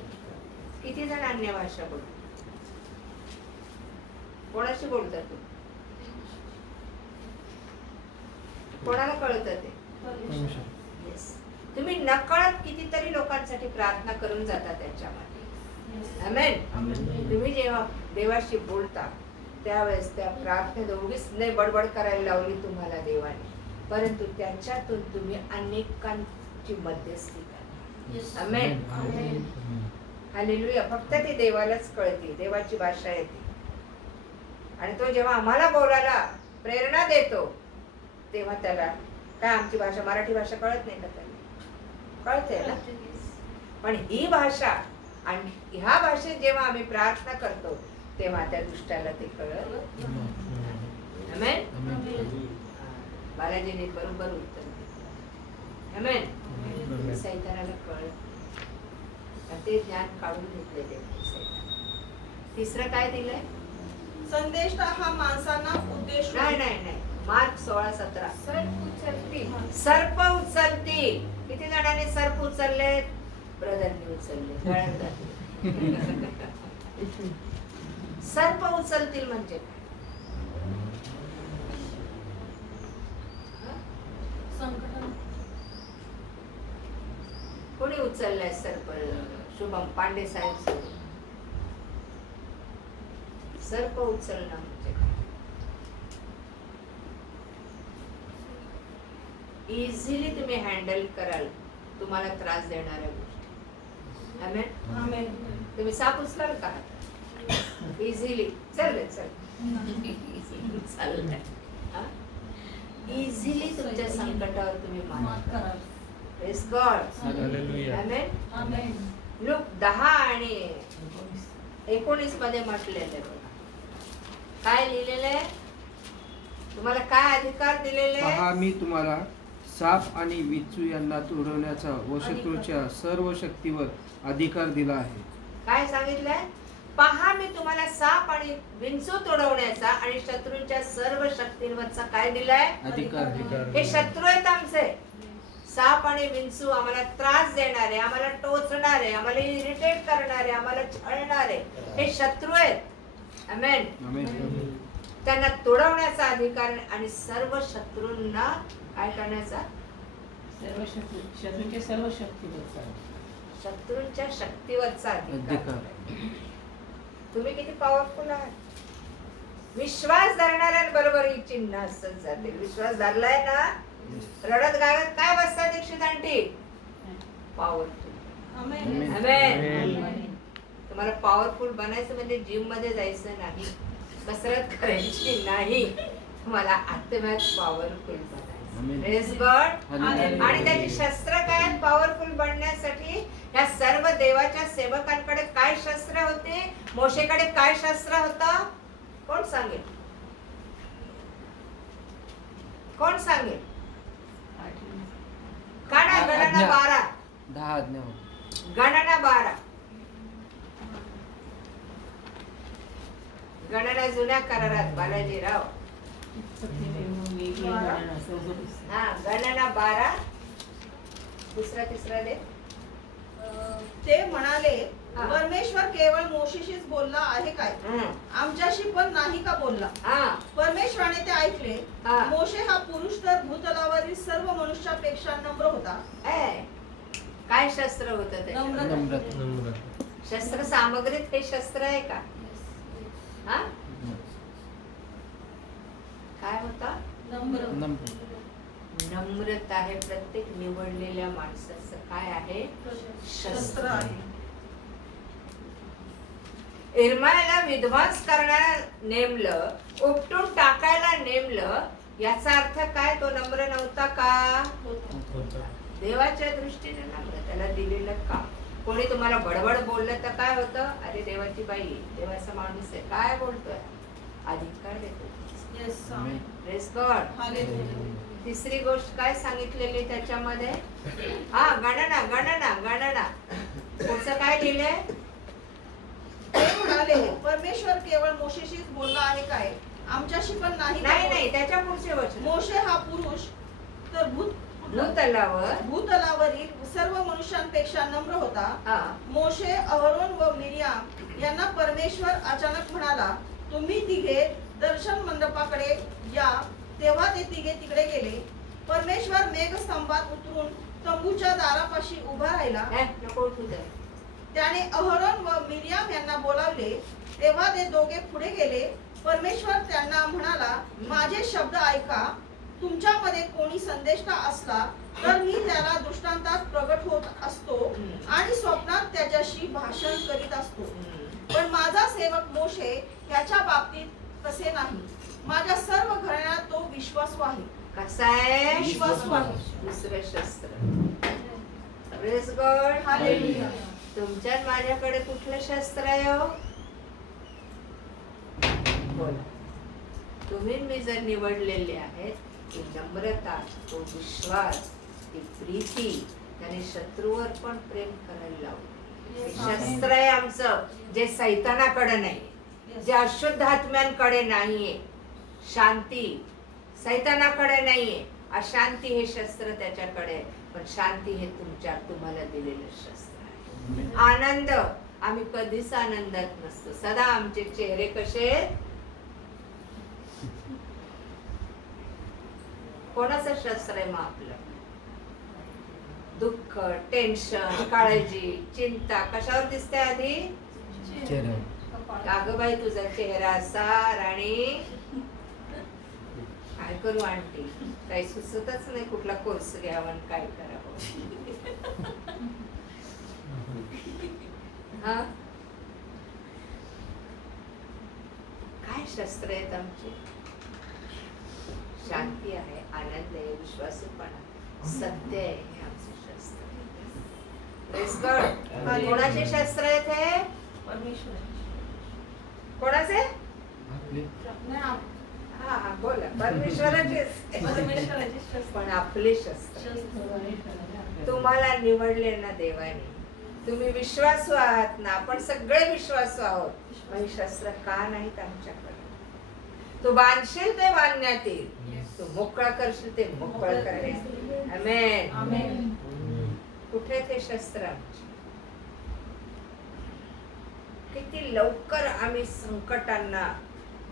किती जण अन्य भाषा बोलतात? कोणाशी बोलतात तू? कोणाला कळतं ते? परमेश्वर Yes. तुम्ही नकळत कितीतरी लोकांसाठी प्रार्थना करून जाता त्याच्यामध्ये. आमेन. तुम्ही जेव्हा देवाशी बोलता त्यावेळेस त्या प्रार्थनेत उगीच नाही बडबड करायला लावली तुम्हाला देवाने, परंतु त्याच्यातून तुम्ही अनेकांची मध्यस्थी करा. आमेन. हालेलुया. फक्त ती देवालाच कळते, देवाची भाषा येते. आणि तो जेव्हा आम्हाला बोलायला प्रेरणा देतो तेव्हा त्याला काय, आमची भाषा मराठी भाषा कळत नाही का त्याला? कळते ना. पण ही भाषा आणि ह्या भाषेत जेव्हा आम्ही प्रार्थना करतो तेव्हा त्या दृष्टाला ते कळत. आमेन. बालाजीने बरोबर उत्तर दिलं. आमेन. सैतानाला कळत ते ज्ञान काढून घेतले ते सैतान. तिसरं काय दिलंय? संदेशता हा माणसांना उद्देश नाही. मार्क 16-17. सर्प उचलतील. सर्प उचलतील. किती जणांनी सर्प उचलले? ब्रदरनी उचलले. सर्प उचलतील म्हणजे काय? कोणी उचललाय सर्प? शुभम पांडे साहेब सोडून. सर्प उचलणं म्हणजे इझिली तुम्ही हँडल कराल तुम्हाला त्रास देणाऱ्या गोष्टी. आमेन. आमेन. तुम्ही साप उचलाल का? इझिली. चल चाललंय. इझिली तुमच्या संकटावर तुम्ही मात कराल. Praise God. हालेलुया. आमेन. आमेन. लूक 10 आणि 19 मध्ये म्हटलेलं आहे. काय लिहिलेलं आहे? तुम्हाला काय अधिकार दिलेले आहे? पहा मी तुम्हाला साप आणि विंचू यांना तोडवण्याचा व शत्रूच्या सर्व शक्तीवर अधिकार दिला आहे. काय सांगितलंय? पहा मी तुम्हाला साप आणि विंचू तोडवण्याचा आणि शत्रूंच्या सर्व शक्तींवरचा काय दिलाय? अधिकार. हे शत्रू आहेत आमचे. साप आणि विंचू आम्हाला त्रास देणारे, आम्हाला टोचणारे, आम्हाला इरिटेट करणारे, आम्हाला छळणारे हे शत्रू आहेत. आमेन. आमेन. त्यांना तोडवण्याचा अधिकार आणि सर्व शत्रूंना काय करण्याचा? शत्रूंच्या सर्व शक्तीवर. शत्रूंच्या शक्तीवरचा अधिकार. अधिकार. तुम्ही किती पॉवरफुल आहात. विश्वास धरणाऱ्यांबरोबर ही चिन्ह असत जाते. विश्वास धरलाय ना, रडत गायत काय बसतात दीक्षित आंटी? पॉवरफुल. आमेन. आमेन. तुम्हाला पॉवरफुल बनायचं म्हणजे जिम मध्ये जायचं नाही, कसरत करायची नाही, तुम्हाला आत्म्यात पॉवरफुल बनायचं. Praise God. आणि त्याची शस्त्र काय? पॉवरफुल बनण्यासाठी ह्या सर्व देवाच्या सेवकांकडे काय शस्त्र होते? मोशेकडे काय शस्त्र होतं? कोण सांगेल? कोण सांगेल? काढा गणना 12. 10 आज्ञा होत्या. गणना 12. गणना जुन्या करारात बालाजीराव. हा, गणना 12. दुसरा तिसरा दे. ते म्हणाले, हा. परमेश्वर केवळ मोशेशीच बोलला आहे काय? आमच्याशी पण नाही का बोलला? परमेश्वराने ते ऐकले. हा. मोशे हा पुरुष तर भूतलावरील सर्व मनुष्यापेक्षा नम्र होता. काय शस्त्र होतं ते? नम्रता. शस्त्र सामग्रीत हे शस्त्र आहे का? हा, काय होता? नम्रता आहे. प्रत्येक निवडलेल्या माणसाचं काय आहे? शस्त्र आहे. इर्मायाला विध्वंस करण्याला नेमलं, उपटून टाकायला नेमलं, याचा अर्थ काय? तो नम्र नव्हता का? देवाच्या दृष्टीने नम्र. त्याला दिलेलं काम. कोणी तुम्हाला बडबड बोललं तर काय होतं? अरे देवाची बाई, देवाचा माणूस आहे, काय बोलतोय? अधिकार देतो. Praise God. तिसरी गोष्ट काय सांगितलेली त्याच्यामध्ये? हा, गणना गणना गणना. पुढचं काय लिहिलंय? ते म्हणाले, परमेश्वर केवळ मोशेशीच बोलला आहे काय? आमच्याशी पण नाही का? नाही, त्याच्या पुढचे वचन. मोशे हा पुरुष तर भूतलावरील सर्व मनुष्यांपेक्षा नम्र होता. मोशे, अहरोन व मिरियाम यांना परमेश्वर अचानक म्हणाला, तुम्ही तिघे दर्शन मंडपाकडे या. तेव्हा ते तिघे तिकडे गेले. परमेश्वर मेघस्तंभात उतरून तंबूच्या दारापाशी उभा राहिला. त्याने अहरोन व मिरियाम यांना बोलावले. तेव्हा ते दोघे पुढे गेले. परमेश्वर त्यांना म्हणाला, माझे शब्द ऐका. तुमच्यामध्ये कोणी संदेष्टा असला तर मी त्याला दृष्टांतात प्रगट होत असतो आणि स्वप्नात त्याच्याशी भाषण करीत असतो. पण माझा सेवक मोशे याच्या बाबतीत तसे नाही. माझ्या सर्व घराण्यात तो विश्वासू आहे. कसा आहे? विश्वासू आहे. दुसरं शस्त्र. Praise God. हालेलुया. तुमच्यात माझ्याकडे कुठलं शस्त्र आहे हो? बोला. तुम्ही मी जर निवडलेले आहेत, ती नम्रता, तो विश्वास, ती प्रीती, त्याने शत्रूवर पण प्रेम करायला लावलं. शस्त्र आहे आमचं, जे सैतानाकडे नाही, जे अशुद्ध आत्म्यांकडे नाहीये. शांती सैतानाकडे नाहीये. अशांती हे शस्त्र त्याच्याकडे, पण शांती हे तुम्हाला दिलेलं शस्त्र आहे. आनंद, आम्ही कधीच आनंदात नसतो. सदा आमचे चेहरे कसे? कोणाचं शस्त्र आहे मग आपलं? दुःख, टेन्शन, काळजी, चिंता कशावर दिसते आधी? अगं बाई तुझा चेहरा सार. आणि काय करू आंटी, काही सुचतच नाही कुठला कोर्स घ्यावा आणि काय करावं. हा काय शस्त्र आहेत आमची? शांती आहे, आनंद आहे, विश्वासूपणा, सत्य आहे, हे आमचे शस्त्र. Praise God. कोणाचे शस्त्र आहेत हे? कोणाचे? हा हा बोला. परमेश्वराचे. पण आपले शस्त्र तुम्हाला निवडले ना देवाने. तुम्ही विश्वासू आहात ना, आपण सगळे विश्वासू आहोत. मग शस्त्र का नाहीत आमच्याकडे? तू बांधशील ते बांधण्यात येईल, तू मोकळा करशील ते मोकळं करण्यात. आमेन. कुठे ते शस्त्र आमचे? किती लवकर आम्ही संकटांना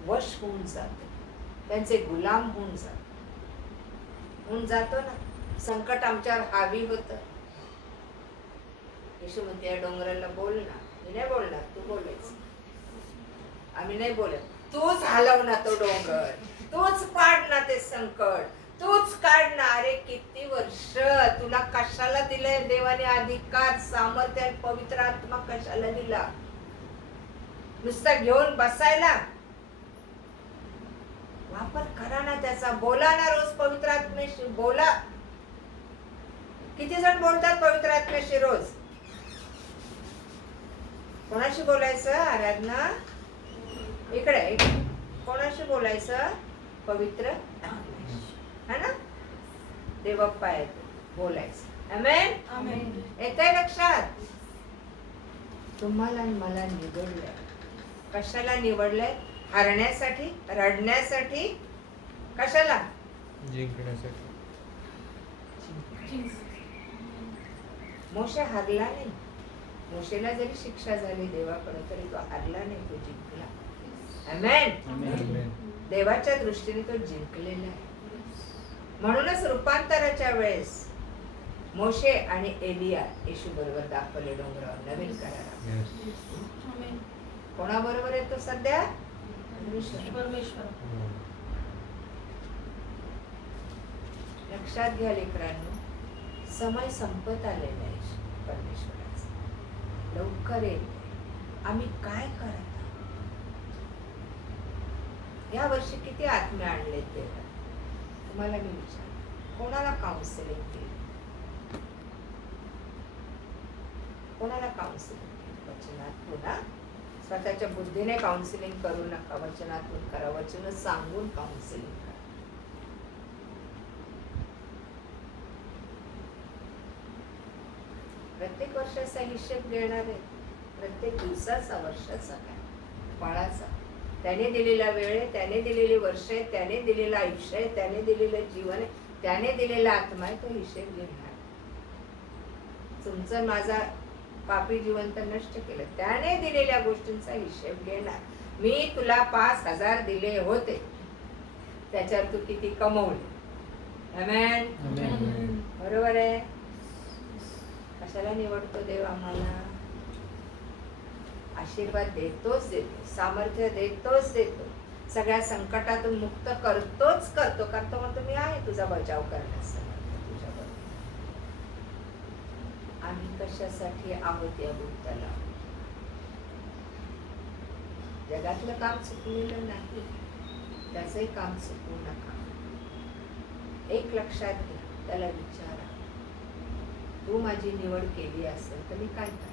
वश होऊन जातो, त्यांचे गुलाम होऊन जातो ना. संकट आमच्यावर हावी होतं. येशू म्हणते या डोंगराला बोल ना. मी नाही बोलणार, तू बोलायचं. आम्ही नाही बोलत. तूच हलव ना तो डोंगर, तूच पाड ना ते संकट, तूच काढ ना. अरे किती वर्ष तुला कशाला दिलंय देवाने अधिकार, सामर्थ्य आणि पवित्र आत्मा कशाला दिला? नुसता घेऊन बसायला? वापर करा ना त्याचा. बोला ना रोज पवित्र आत्म्याशी बोला. किती जण बोलतात पवित्र आत्म्याशी रोज? कोणाशी बोलायचं? आराधना इकडे कोणाशी बोलायचं? पवित्र है ना. देवप्पा आहेत बोलायचं. आमेन. येतंय लक्षात? तुम्हाला आणि मला निवडलंय. कशाला निवडलंय? हरण्यासाठी, रडण्यासाठी, कशाला? जिंकण्यासाठी. मोशे हरला नाही. मोशेला जरी शिक्षा झाली देवाकडे तरी तो हरला नाही, तो जिंकला. आमेन. देवाच्या दृष्टीने तो जिंकलेला आहे. म्हणूनच रूपांतराच्या वेळेस मोशे आणि एलिया येशू बरोबर दाखवले डोंगरावर नवीन करारात. कोणाबरोबर येतो सध्या? परमेश्वर. लक्षात घ्या लेकरांनो, समय संपत आलेला आहे परमेश्वराचा. लवकर येईल. आम्ही काय करत? या वर्षी किती आत्मे आणले देवा? तुम्हाला मी विचार, कोणाला काउन्सिलिंग केली? कोणाला काउन्सिलिंग केली? वचनातून ना. स्वतःच्या बुद्धीने काउन्सिलिंग करू नका, वचनातून करा. वचन सांगून काउन्सिलिंग करा. प्रत्येक वर्षाचा हिशेब घेणार आहे. प्रत्येक दिवसाचा, वर्षाचा, काय फळाचा. त्याने दिलेला वेळ, त्याने दिलेली वर्ष, त्याने दिलेलं आयुष्य, त्याने दिलेलं जीवन, त्याने दिलेला आत्मा आहे, तो हिशेब घेणार. तुमचं माझा पापी जीवन तर नष्ट केलं, त्याने दिलेल्या गोष्टींचा हिशेब घेणार. मी तुला 5,000 दिले होते, त्याच्यावर तू किती कमवले? आमेन. बरोबर आहे. कशाला निवडतो देव आम्हाला? आशीर्वाद देतोच देतो, सामर्थ्य देतोच देतो, सगळ्या संकटातून मुक्त करतोच करतो. म्हणतो मी आहे तुझा बचाव करण्यास तुझ्याबरोबर. आम्ही कशासाठी आहोत या भूताला? जगातलं काम चुकलेलं नाही, त्याचंही काम चुकवू नका. एक लक्षात घ्या, त्याला विचारा, तू माझी निवड केली असेल तर मी काय करेन?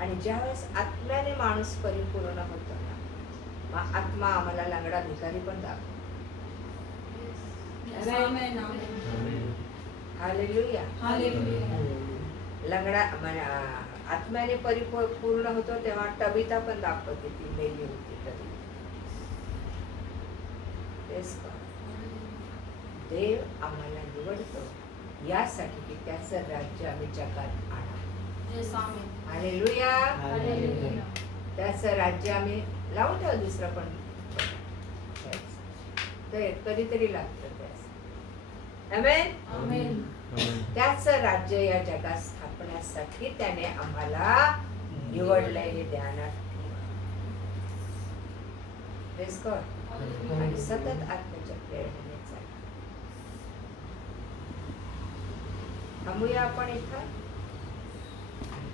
आणि ज्यावेळेस आत्म्याने माणूस परिपूर्ण होतो ना, मग आत्मा आम्हाला लंगडा भिकारी पण दाखवतो. हालेलुया. लंगडा आत्म्याने परिपूर्ण होतो तेव्हा टबिता पण दाखवते, ती मेली होती कधी. देव आम्हाला निवडतो यासाठी की त्याचं राज्य आम्ही जगात आणा. हालेलुया. त्याचं राज्य आम्ही लावून ठेवा दुसरं पण. ते कधीतरी लागतं त्यास. आमेन. आमेन. त्याचं राज्य या जगात स्थापण्यासाठी त्याने आम्हाला निवडलंय हे ध्यानात ठेवा. Praise God. आणि सतत आत्म्याच्या प्रेरणेने चाला. थांबूया आपण इथं.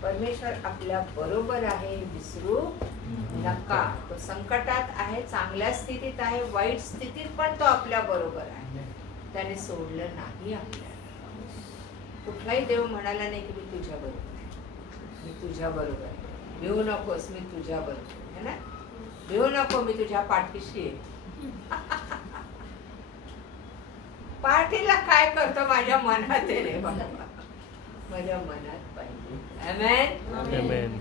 परमेश्वर आपल्या बरोबर आहे, विसरू नका. तो संकटात आहे, चांगल्या स्थितीत आहे, वाईट स्थितीत पण तो आपल्या बरोबर आहे. त्याने सोडलं नाही आपल्याला. कुठलाही देव म्हणाला नाही की मी तुझ्या बरोबर आहे, मी तुझ्या बरोबर आहे, भिवू नकोस, मी तुझ्या बरोबर आहे ना, भिवू नको, मी तुझ्या पाठीशी आहे. पाठीला काय करतो माझ्या मनात आहे रे बाबा, माझ्या मनात पाहिजे. आमेन. आमेन.